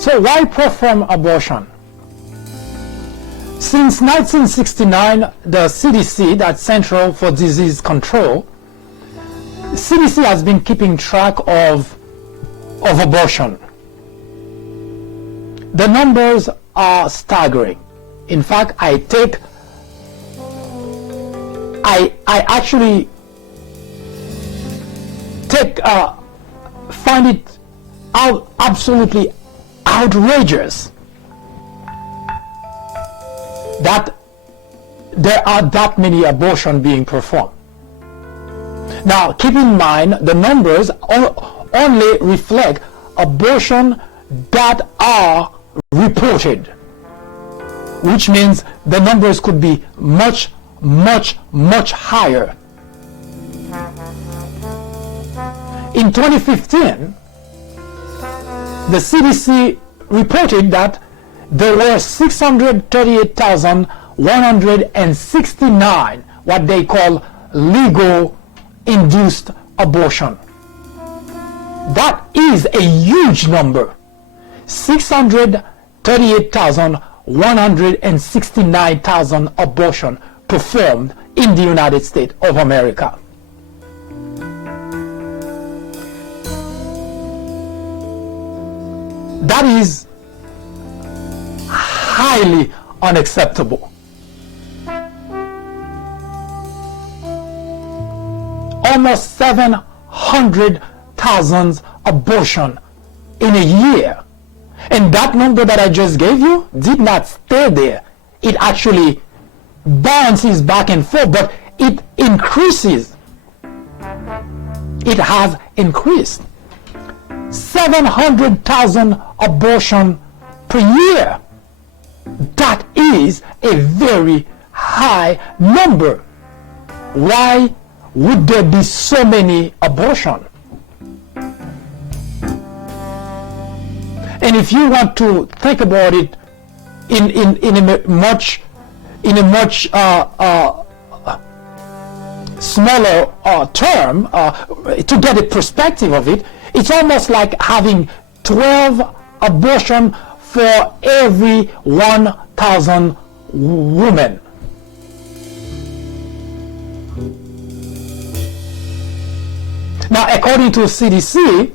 So why perform abortion? Since 1969, the CDC, that's Central for Disease Control, CDC has been keeping track of abortion. The numbers are staggering. In fact, I actually find it absolutely outrageous that there are that many abortions being performed. Now, keep in mind, the numbers only reflect abortions that are reported, which means the numbers could be much, much, much higher. In 2015, the CDC reported that there were 638,100 169 what they call legal induced abortion. That is a huge number. 638,169,000 abortions performed in the United States of America. That is highly unacceptable. Almost 700,000 abortions in a year. And that number that I just gave you did not stay there. It actually bounces back and forth, but it increases. It has increased. 700,000 abortions per year. That is a very high number. Why would there be so many abortions? And if you want to think about it in a much smaller term, to get a perspective of it, it's almost like having 12 abortions for every 1,000 women. Now, according to CDC,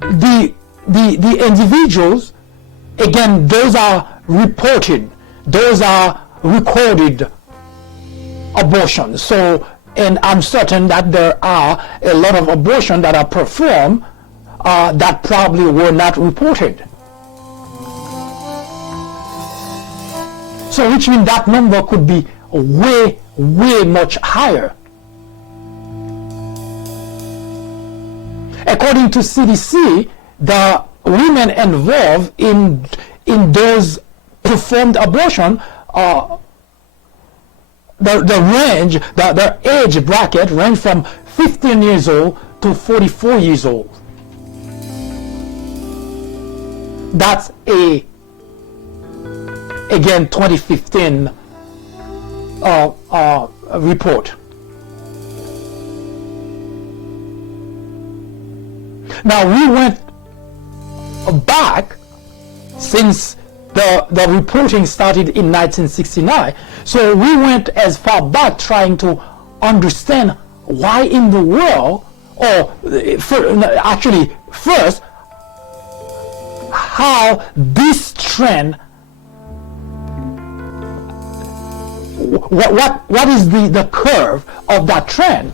the individuals, again, those are reported, those are recorded abortions. So, and I'm certain that there are a lot of abortions that are performed that probably were not reported. So, which means that number could be way much higher. According to CDC, the women involved in those performed abortion, the age bracket range from 15 years old to 44 years old. That's again 2015 report. Now we went back since the reporting started in 1969. So we went as far back trying to understand why in the world, or actually first, how this trend, what is the curve of that trend.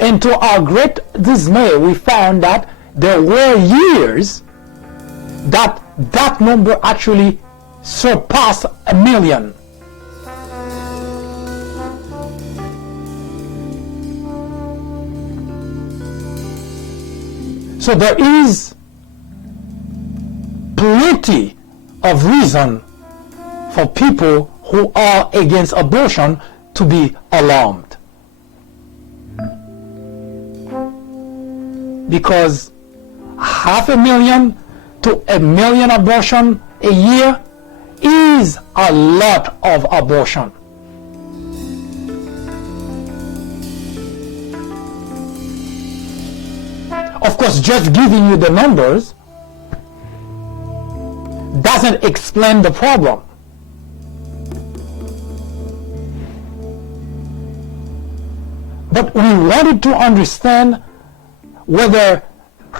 And to our great dismay, we found that there were years that that number actually surpassed 1 million. So there is plenty of reason for people who are against abortion to be alarmed. Because 500,000 to 1 million abortions a year is a lot of abortion. Of course, just giving you the numbers doesn't explain the problem. But we wanted to understand whether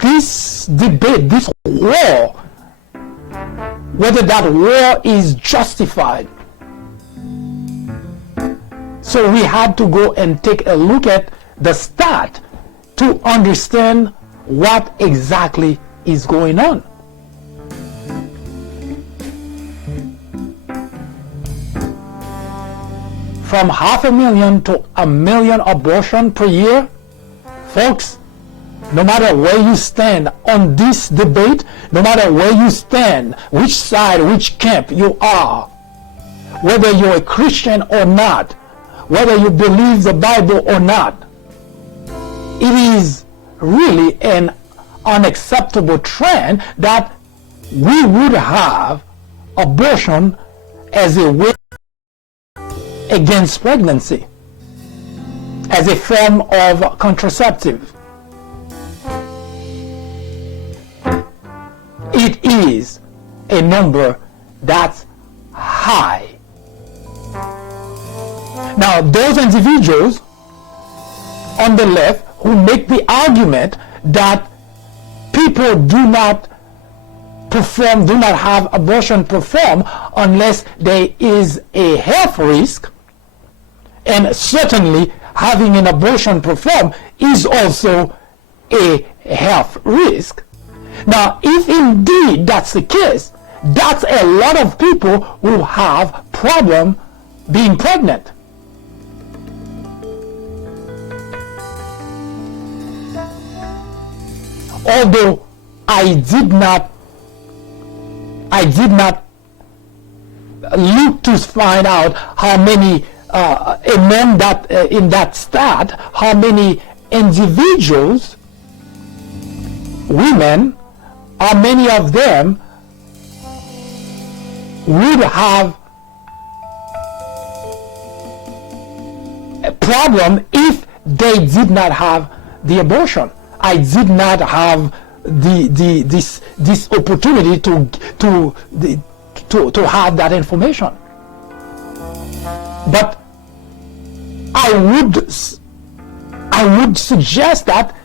this debate, this war, whether that war is justified. So we had to go and take a look at the stat to understand what exactly is going on. From 500,000 to 1 million abortions per year, folks, no matter where you stand on this debate, no matter where you stand, which side, which camp you are, whether you're a Christian or not, whether you believe the Bible or not, it is really an unacceptable trend that we would have abortion as a way against pregnancy, as a form of contraceptive. It is a number that's high. Now, those individuals on the left who make the argument that people do not have abortion performed unless there is a health risk, and certainly having an abortion performed is also a health risk. Now, if indeed that's the case, that's a lot of people who have problem being pregnant. Although I did not look to find out how many among that in that stat, how many individuals, women, how many of them would have a problem if they did not have the abortion. I did not have this opportunity to have that information. But I would suggest that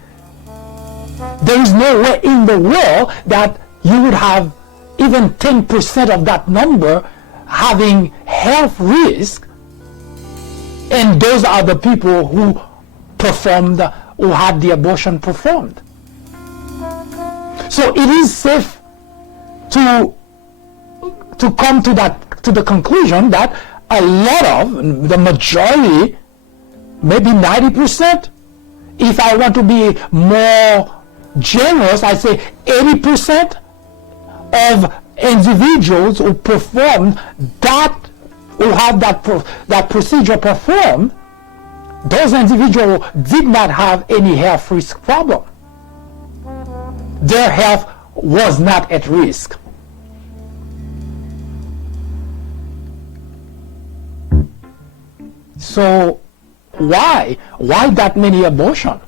there is no way in the world that you would have even 10% of that number having health risk, and those are the people who had the abortion performed. So it is safe to come to the conclusion that a lot of, the majority, maybe 90%, if I want to be more generous, I say 80% of individuals who performed that, who had that procedure performed, those individuals did not have any health risk problem. Their health was not at risk. So why that many abortions?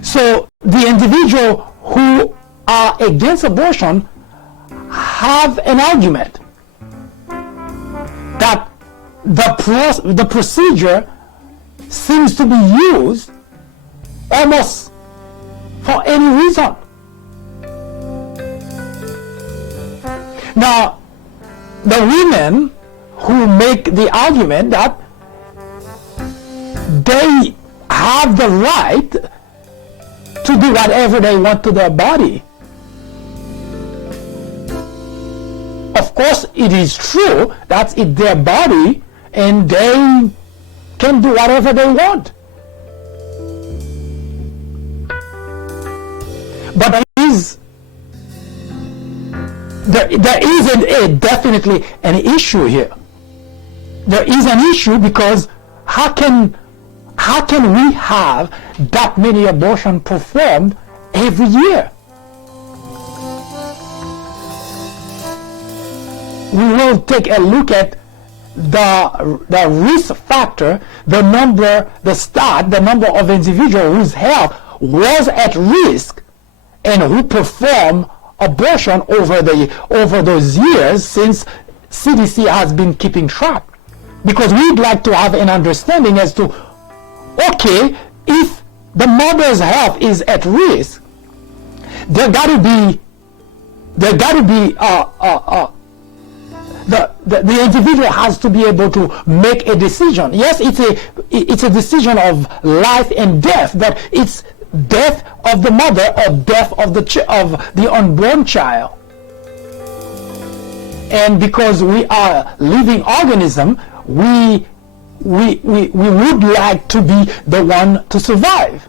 So the individuals who are against abortion have an argument that the procedure seems to be used almost for any reason. Now, the women who make the argument that they have the right to do whatever they want to their body. Of course, it is true that it's their body and they can do whatever they want. But there is definitely an issue here. There is an issue because how can we have that many abortions performed every year? We will take a look at the risk factor, the number of individuals whose health was at risk and who perform abortion over those years since CDC has been keeping track. Because we'd like to have an understanding as to, okay, if the mother's health is at risk, there got to be the individual has to be able to make a decision. Yes, it's a decision of life and death, but it's death of the mother or death of the unborn child. And because we are living organism, we would like to be the one to survive.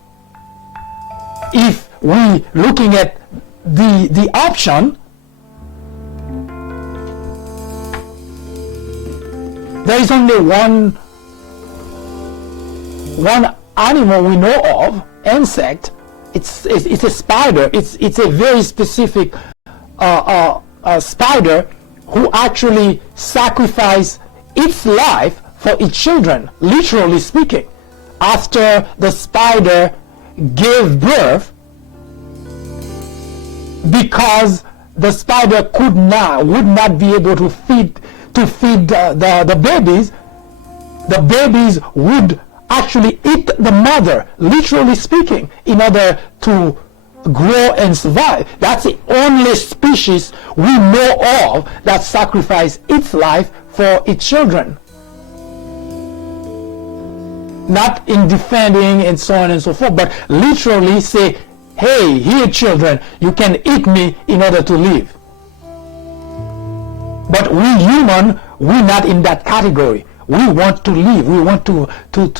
If we looking at the option, there is only one animal we know of, insect, it's a spider. It's a very specific spider who actually sacrificed its life for its children, literally speaking. After the spider gave birth, because the spider would not be able to feed the babies, the babies would actually eat the mother, literally speaking, in order to grow and survive. That's the only species we know of that sacrificed its life for its children. Not in defending and so on and so forth, but literally say, hey, here children, you can eat me in order to live. But we human, we're not in that category. We want to live. We want to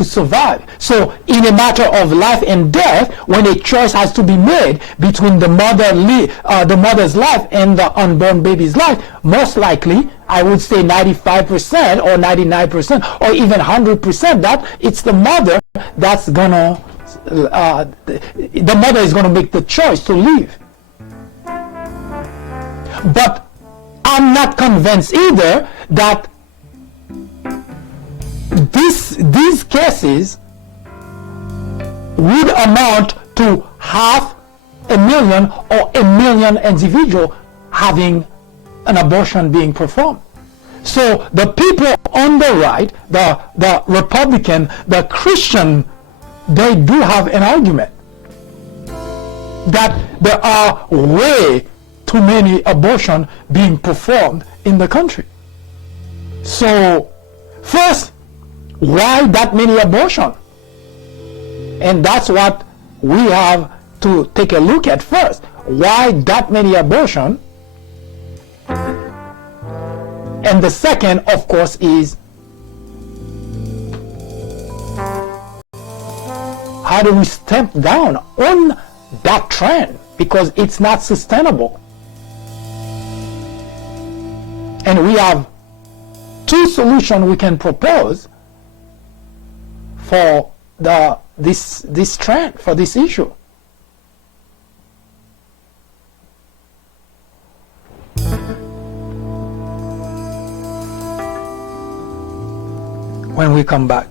survive. So in a matter of life and death, when a choice has to be made between the mother's life and the unborn baby's life, most likely, I would say 95% or 99% or even 100% that it's the mother that's gonna, the mother is gonna make the choice to live. But I'm not convinced either that these cases would amount to 500,000 or 1,000,000 individuals having an abortion being performed. So the people on the right, the Republican, the Christian, they do have an argument that there are way too many abortions being performed in the country. So first, why that many abortions? And that's what we have to take a look at first. Why that many abortions? And the second, of course, is how do we stamp down on that trend? Because it's not sustainable. And we have two solutions we can propose for this trend, for this issue. When we come back.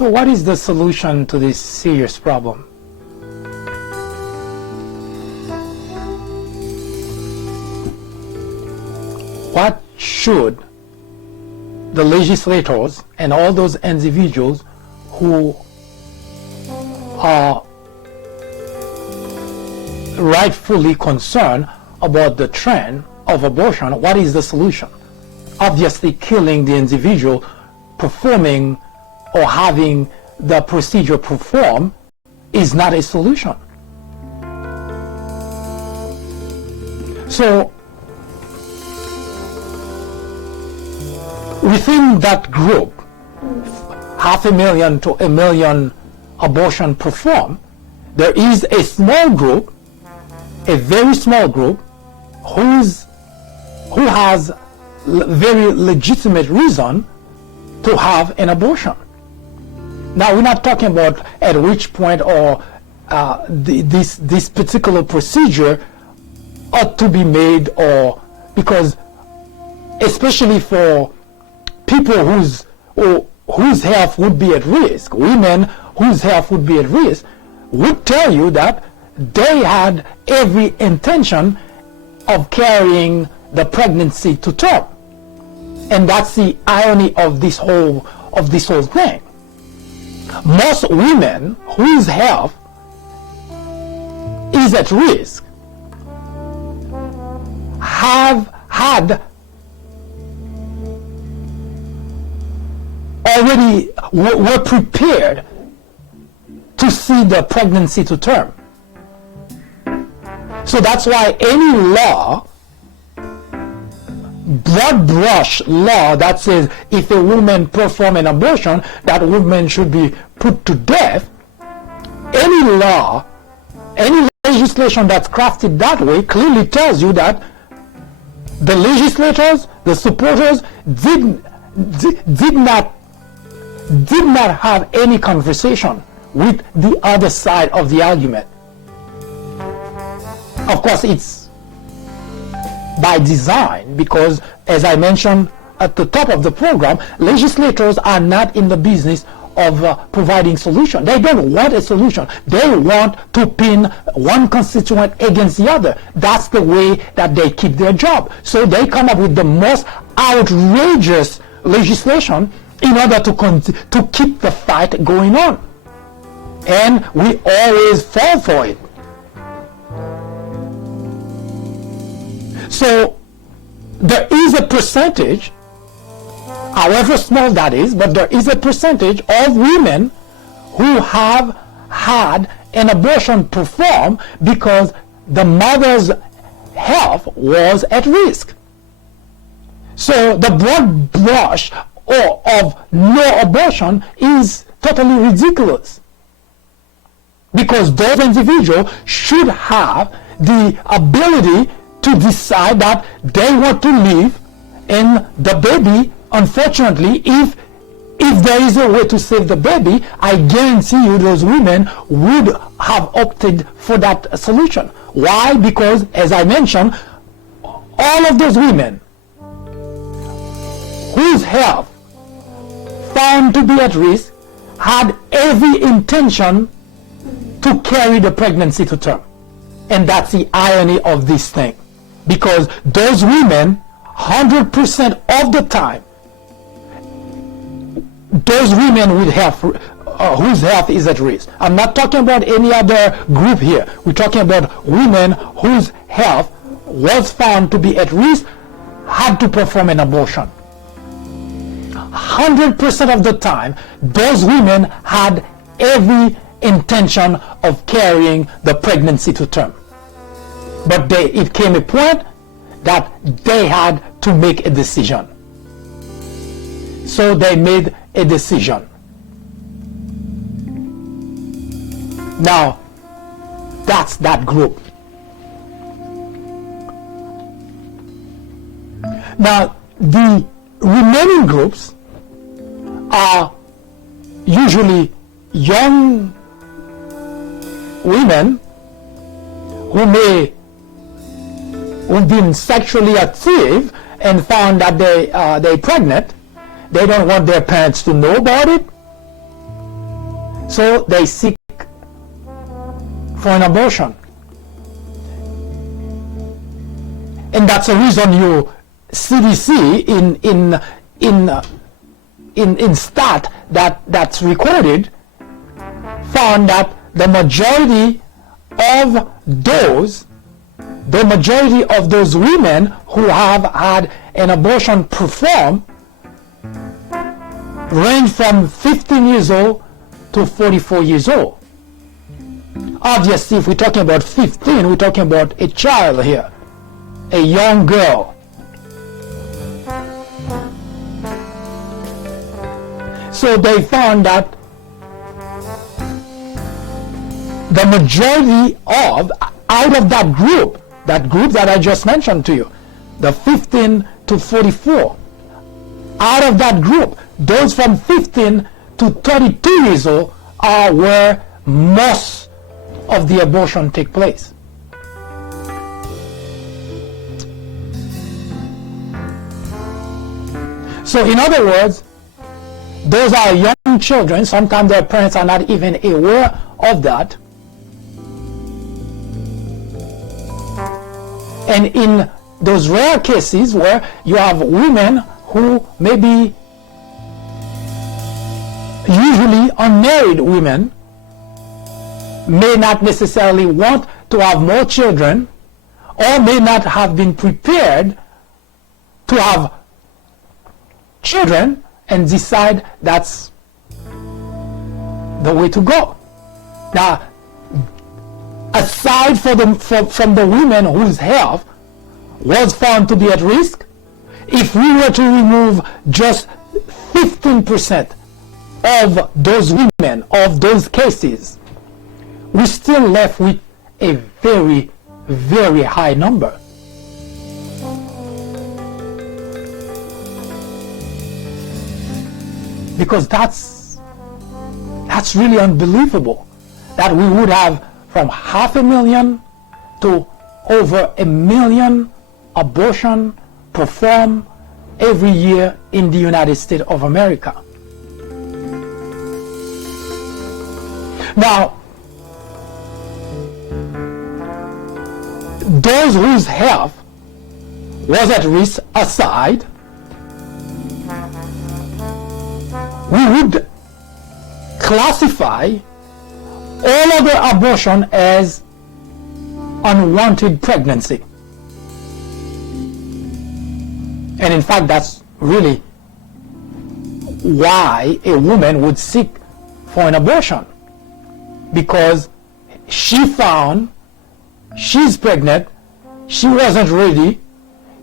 So what is the solution to this serious problem? What should the legislators and all those individuals who are rightfully concerned about the trend of abortion, what is the solution? Obviously, killing the individual performing or having the procedure performed is not a solution. So, within that group, 500,000 to 1 million abortion performed, there is a small group, a very small group, who has very legitimate reason to have an abortion. Now, we're not talking about at which point or this particular procedure ought to be made, or because especially for people whose health would be at risk, women whose health would be at risk, would tell you that they had every intention of carrying the pregnancy to term. And that's the irony of this whole thing. Most women whose health is at risk have had already were prepared to see the pregnancy to term. So that's why any law, broad brush law that says if a woman perform an abortion, that woman should be put to death, any law, any legislation that's crafted that way clearly tells you that the legislators, the supporters did not have any conversation with the other side of the argument. Of course, it's by design, because as I mentioned at the top of the program, legislators are not in the business of providing solution. They don't want a solution. They want to pin one constituent against the other. That's the way that they keep their job. So they come up with the most outrageous legislation in order to keep the fight going on. And we always fall for it. So there is a percentage, however small that is, but there is a percentage of women who have had an abortion performed because the mother's health was at risk. So the broad brush of no abortion is totally ridiculous, because those individuals should have the ability to decide that they want to live, and the baby, unfortunately, if there is a way to save the baby, I guarantee you those women would have opted for that solution. Why? Because, as I mentioned, all of those women whose health found to be at risk had every intention to carry the pregnancy to term. And that's the irony of this thing. Because those women, 100% of the time, those women with health, whose health is at risk. I'm not talking about any other group here. We're talking about women whose health was found to be at risk, had to perform an abortion. 100% of the time, those women had every intention of carrying the pregnancy to term. But it came a point that they had to make a decision. So they made a decision. Now, that's that group. Now, the remaining groups are usually young women who've been sexually active and found that they're pregnant. They don't want their parents to know about it. So they seek for an abortion. And that's the reason your CDC in stat that's recorded found that the majority of those women who have had an abortion performed range from 15 years old to 44 years old. Obviously, if we're talking about 15, we're talking about a child here, a young girl. So they found that the majority out of that group that I just mentioned to you, the 15 to 44, out of that group, those from 15 to 32 years old are where most of the abortion take place. So in other words, those are young children. Sometimes their parents are not even aware of that. And in those rare cases where you have women who maybe usually unmarried women may not necessarily want to have more children, or may not have been prepared to have children, and decide that's the way to go. Now, aside from the women whose health was found to be at risk, if we were to remove just 15% of those women, of those cases, we're still left with a very, very high number. Because that's really unbelievable that we would have from 500,000 to over 1 million abortions performed every year in the United States of America. Now, those whose health was at risk aside, we would classify all other abortion as unwanted pregnancy. And in fact, that's really why a woman would seek for an abortion, because she found she's pregnant, she wasn't ready,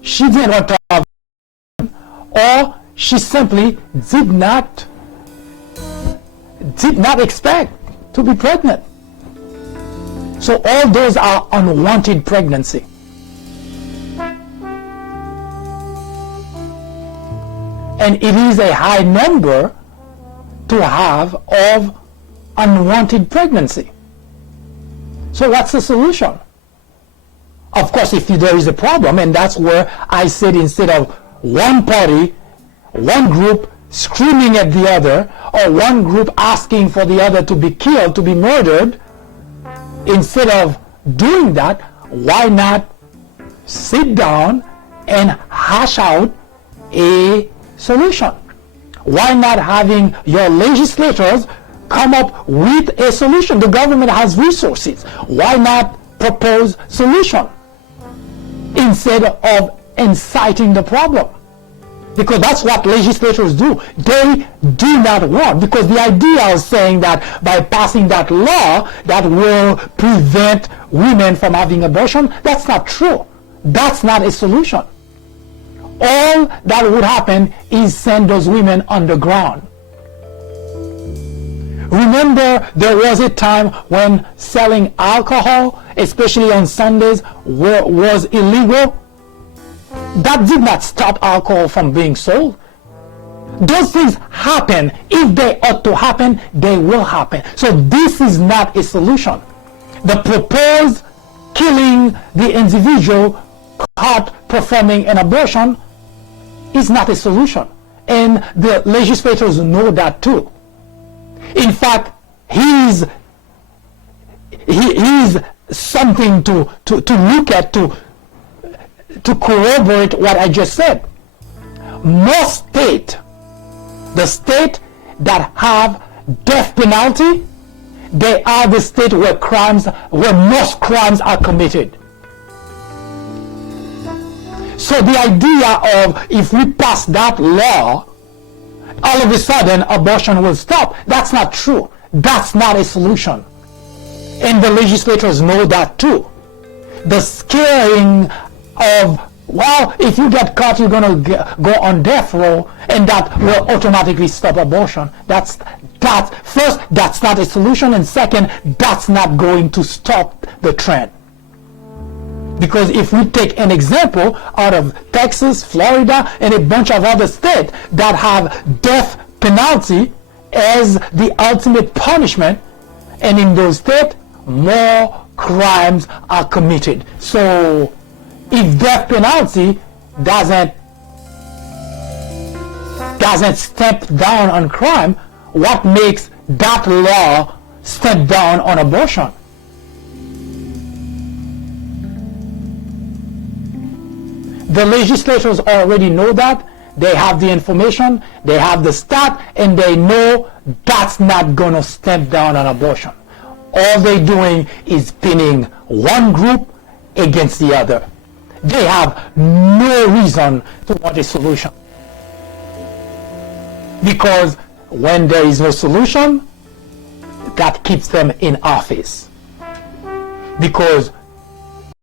she didn't want to have, or she simply did not expect to be pregnant. So all those are unwanted pregnancy. And it is a high number to have of unwanted pregnancy. So what's the solution? Of course, if there is a problem, and that's where I said, instead of one party, one group screaming at the other, or one group asking for the other to be killed, to be murdered, instead of doing that, why not sit down and hash out a solution? Why not having your legislators come up with a solution? The government has resources. Why not propose solution instead of inciting the problem? Because that's what legislators do. They do not want, because the idea is saying that by passing that law that will prevent women from having abortion, that's not true. That's not a solution. All that would happen is send those women underground. Remember, there was a time when selling alcohol, especially on Sundays, was illegal. That did not stop alcohol from being sold. Those things happen. If they ought to happen, they will happen. So this is not a solution. The proposed killing the individual caught performing an abortion is not a solution. And the legislators know that too. In fact, he's something to look at, to corroborate what I just said. Most states, the state that have death penalty, they are the state where most crimes are committed. So the idea of if we pass that law, all of a sudden abortion will stop, that's not true. That's not a solution. And the legislators know that too. The scaring of, well, if you get caught, you're going to go on death row, and that will automatically stop abortion. First, that's not a solution, and second, that's not going to stop the trend. Because if we take an example out of Texas, Florida, and a bunch of other states that have death penalty as the ultimate punishment, and in those states, more crimes are committed. So if death penalty doesn't step down on crime, what makes that law step down on abortion? The legislators already know that. They have the information, they have the stat, and they know that's not going to step down on abortion. All they're doing is pinning one group against the other. They have no reason to want a solution. Because when there is no solution, that keeps them in office. Because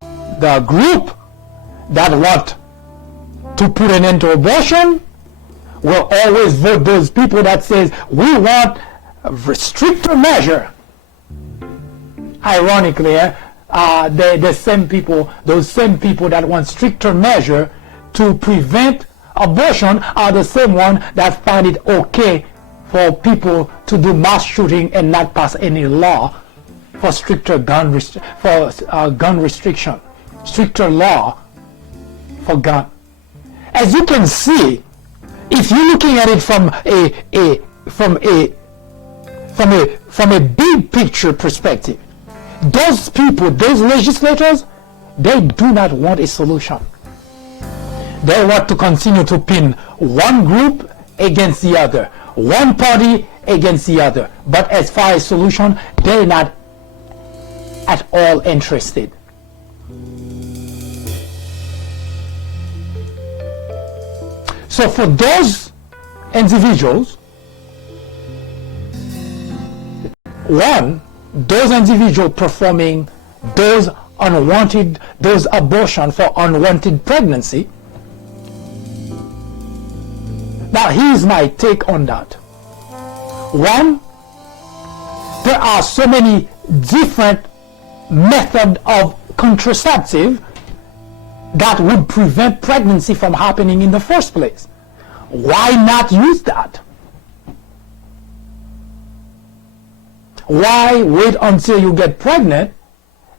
the group that want to put an end to abortion will always vote those people that says we want a stricter measure. Ironically, those same people that want stricter measure to prevent abortion are the same one that find it okay for people to do mass shooting and not pass any law for stricter gun restriction, stricter law for gun. As you can see, if you're looking at it from a big picture perspective, those people, those legislators, they do not want a solution. They want to continue to pin one group against the other, one party against the other. But as far as solution, they're not at all interested. So for those individuals, those individuals performing those abortion for unwanted pregnancy. Now here's my take on that. One, there are so many different methods of contraceptive that would prevent pregnancy from happening in the first place. Why not use that? Why wait until you get pregnant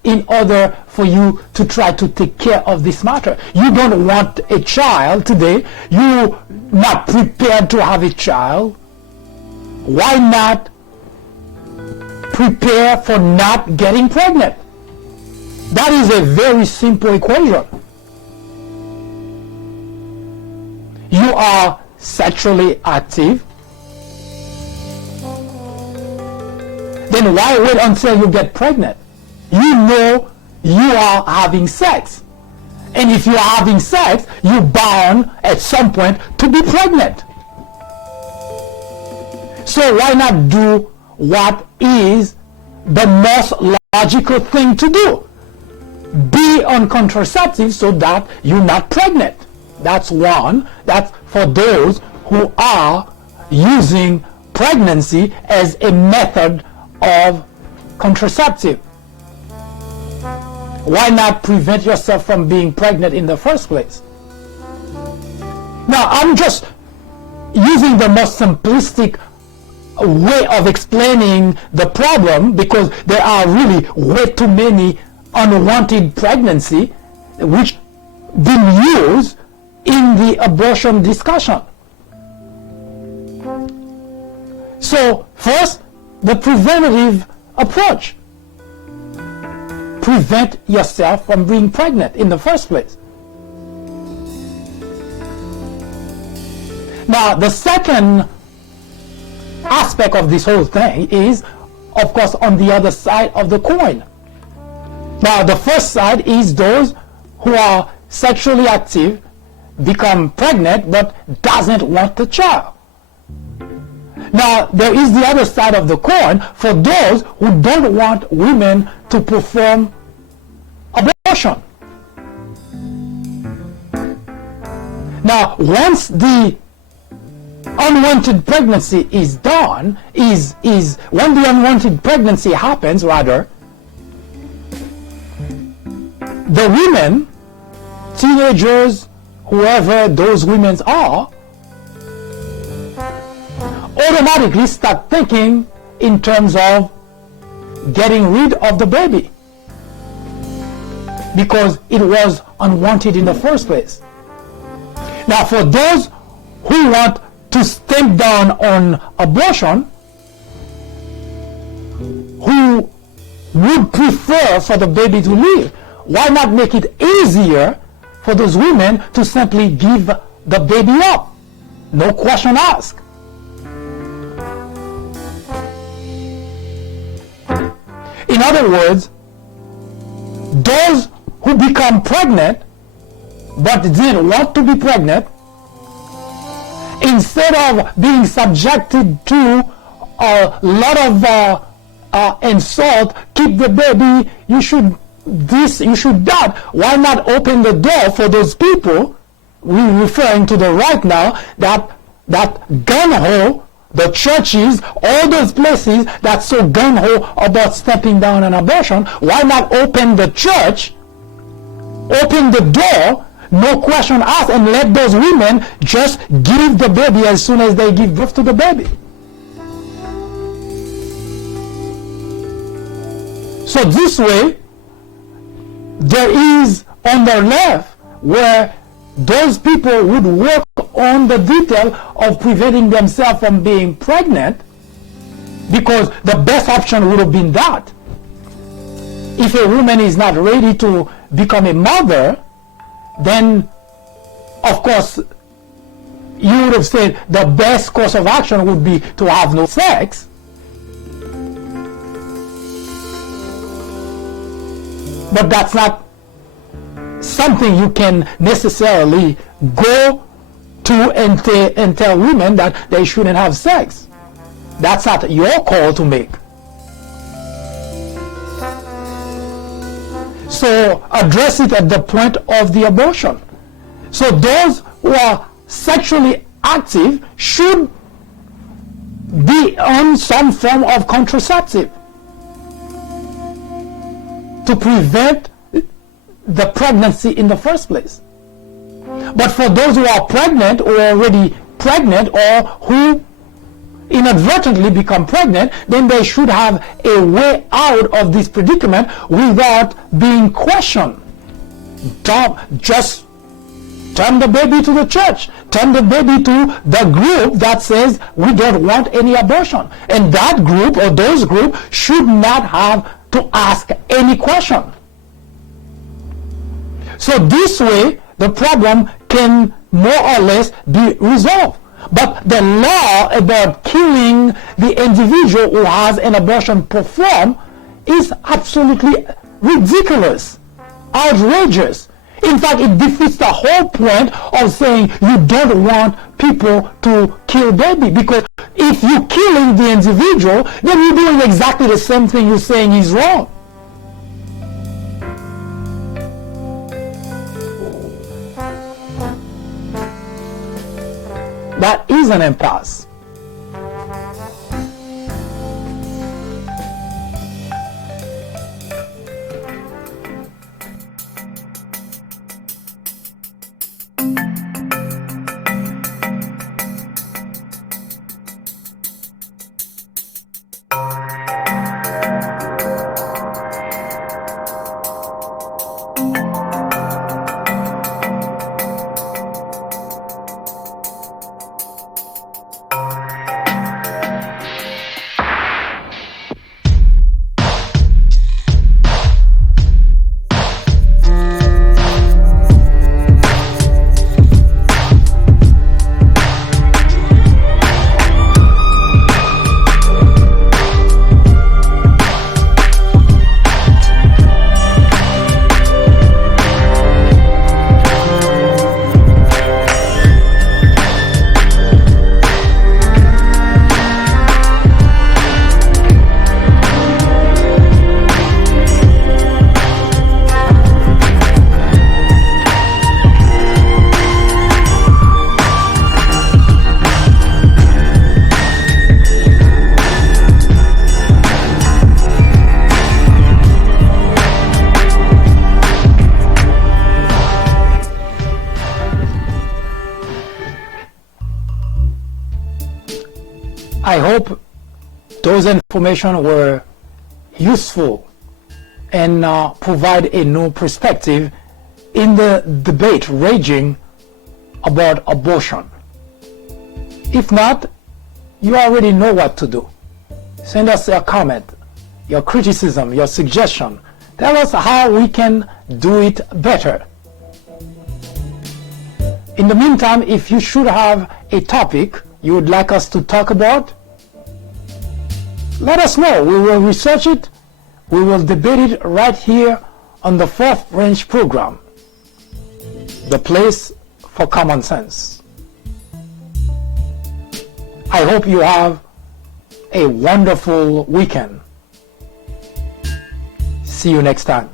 in order for you to try to take care of this matter? You don't want a child today. You're not prepared to have a child. Why not prepare for not getting pregnant? That is a very simple equation. You are sexually active. Then why wait until you get pregnant? You know you are having sex. And if you are having sex, you're bound at some point to be pregnant. So why not do what is the most logical thing to do? Be on contraceptive so that you're not pregnant. That's one. That's for those who are using pregnancy as a method of contraceptive. Why not prevent yourself from being pregnant in the first place? Now, I'm just using the most simplistic way of explaining the problem because there are really way too many unwanted pregnancy which been used in the abortion discussion. So first, the preventative approach. Prevent yourself from being pregnant in the first place. Now, the second aspect of this whole thing is, of course, on the other side of the coin. Now, the first side is those who are sexually active, become pregnant, but doesn't want the child. Now, there is the other side of the coin for those who don't want women to perform abortion. Now, once the unwanted pregnancy is done, when the unwanted pregnancy happens, rather, the women, teenagers, whoever those women are, automatically start thinking in terms of getting rid of the baby because it was unwanted in the first place. Now, for those who want to stamp down on abortion, who would prefer for the baby to live, why not make it easier for those women to simply give the baby up? No question asked. In other words, those who become pregnant but didn't want to be pregnant, instead of being subjected to a lot of insult, keep the baby, you should this, you should that, why not open the door for those people, we're referring to the right now, that gun-ho, the churches, all those places that's so gun-ho about stepping down on abortion, why not open the church, open the door, no question asked, and let those women just give the baby as soon as they give birth to the baby. So this way, there is on the left where those people would work on the detail of preventing themselves from being pregnant, because the best option would have been that. If a woman is not ready to become a mother, then of course you would have said the best course of action would be to have no sex. But that's not something you can necessarily go to and tell women that they shouldn't have sex. That's not your call to make. So address it at the point of the abortion. So those who are sexually active should be on some form of contraceptive to prevent the pregnancy in the first place. But for those who are pregnant or already pregnant or who inadvertently become pregnant, then they should have a way out of this predicament without being questioned. Just turn the baby to the church, turn the baby to the group that says we don't want any abortion, and that group or those groups should not have to ask any question. So this way the problem can more or less be resolved. But the law about killing the individual who has an abortion performed is absolutely ridiculous, outrageous. In fact, it defeats the whole point of saying you don't want people to kill baby, because if you're killing the individual, then you're doing exactly the same thing you're saying is wrong. That is an impasse. I hope those information were useful and provide a new perspective in the debate raging about abortion. If not, you already know what to do. Send us a comment, your criticism, your suggestion. Tell us how we can do it better. In the meantime, if you should have a topic you would like us to talk about, let us know. We will research it. We will debate it right here on the Fourth Branch program, the place for common sense. I hope you have a wonderful weekend. See you next time.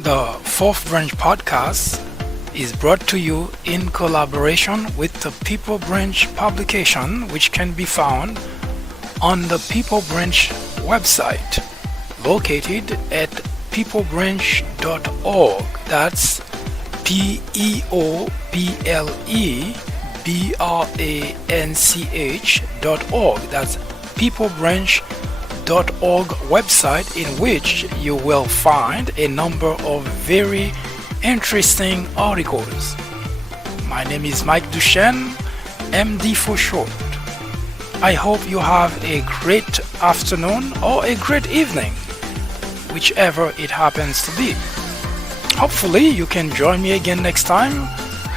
The Fourth Branch podcast is brought to you in collaboration with the People Branch publication, which can be found on the People Branch website, located at peoplebranch.org. That's peoplebranch.org. That's peoplebranch.org website, in which you will find a number of very interesting articles. My name is Mike Duchesne, MD for short. I hope you have a great afternoon or a great evening, whichever it happens to be. Hopefully you can join me again next time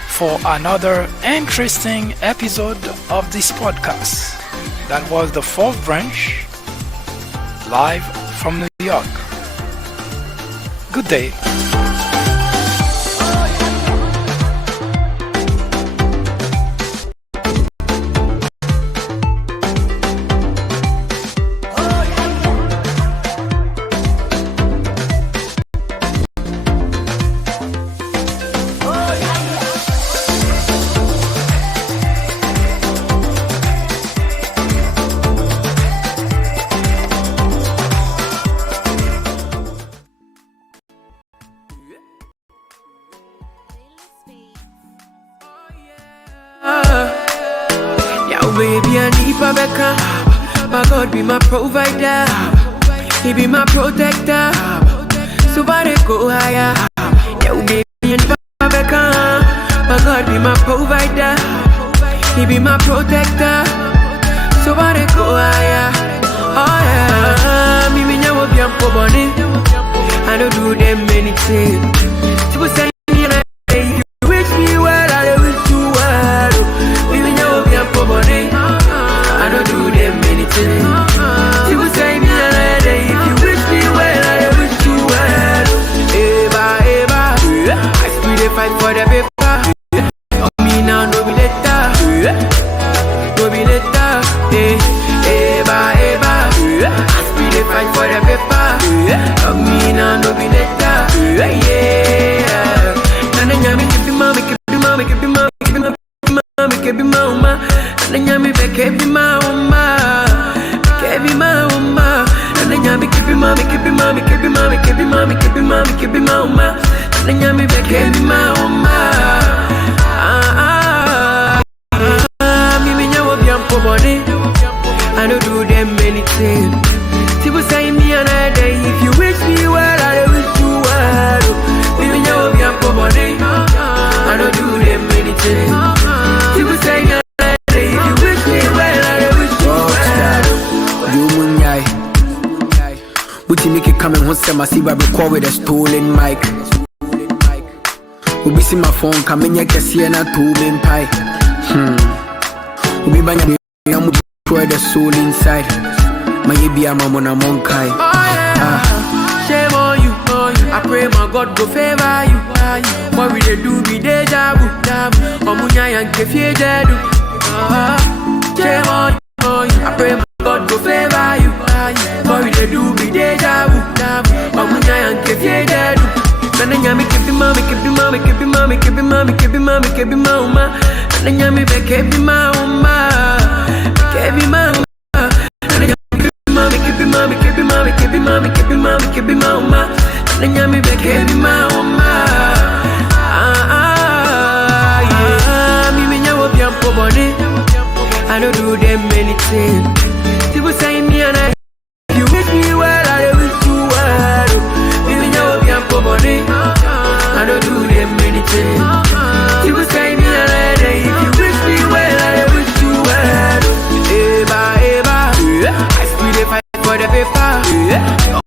for another interesting episode of this podcast. That was the Fourth Branch, live from New York. Good day. Baby, I need Babeka. My God be my provider. He be my protector. So far they go higher. Yeah, baby, I need Babeka. My God be my provider. He be my protector. So far they go higher. Oh yeah, me nyawo biampo boni. I don't do them anything. People say me and you wish me well, I wish you well. Me nyawo biampo boni. I don't do them anything. People say me and if you wish me well, I wish you well. Eva, Eva, I still dey fight for the paper. Me now no be later, no be later. Eva, Eva, I still dey fight for the paper. Me now no be later, yeah. Nana nyami kebi mama, kebi mama, kebi mama, kebi mama, kebi mama. Nana nyami be kebi mama, kebi mama. Nana nyami kebi mama, kebi mama, kebi mama, kebi mama, kebi mama, kebi mama. Nana nyami be kebi mama. Me nyawo biampo boni. I don't do them anything. People say me another day. If you wish me well, I wish you well. Me nyawo biampo boni. I don't do them anything. People say me another day. If you wish me well, I wish you well. You munyai. Buti make it coming home. Say my see record with a stolen mic. Ubi see my phone coming here kesi na to me pie. Ubi banya me amu destroy the soul inside. My baby I'm on a monkai. Shame on you, I pray my God go favor you. What we dey do be deja vu. Omunya yanke fie dedu. Shame on you, I pray my God go favor you. What we dey do be deja vu. Omunya yanke fie dedu. Nanya me kebi mama, kebi mama, kebi mama, kebi mama, kebi mama, kebi mama. Nanya me be kebi mama, kebi mama. Nanya me kebi mama, kebi mama, kebi mama, kebi mama, kebi mama, kebi mama. Nanya me be kebi mama. Me me nyawo biampo body. I don't do them anything. People say me and I. You wish me well, I wish you well. Me me nyawo biampo body. I don't do them anything. People say me and I. If you wish me well, I wish you well. Eba, eba. I still dey fight for the paper.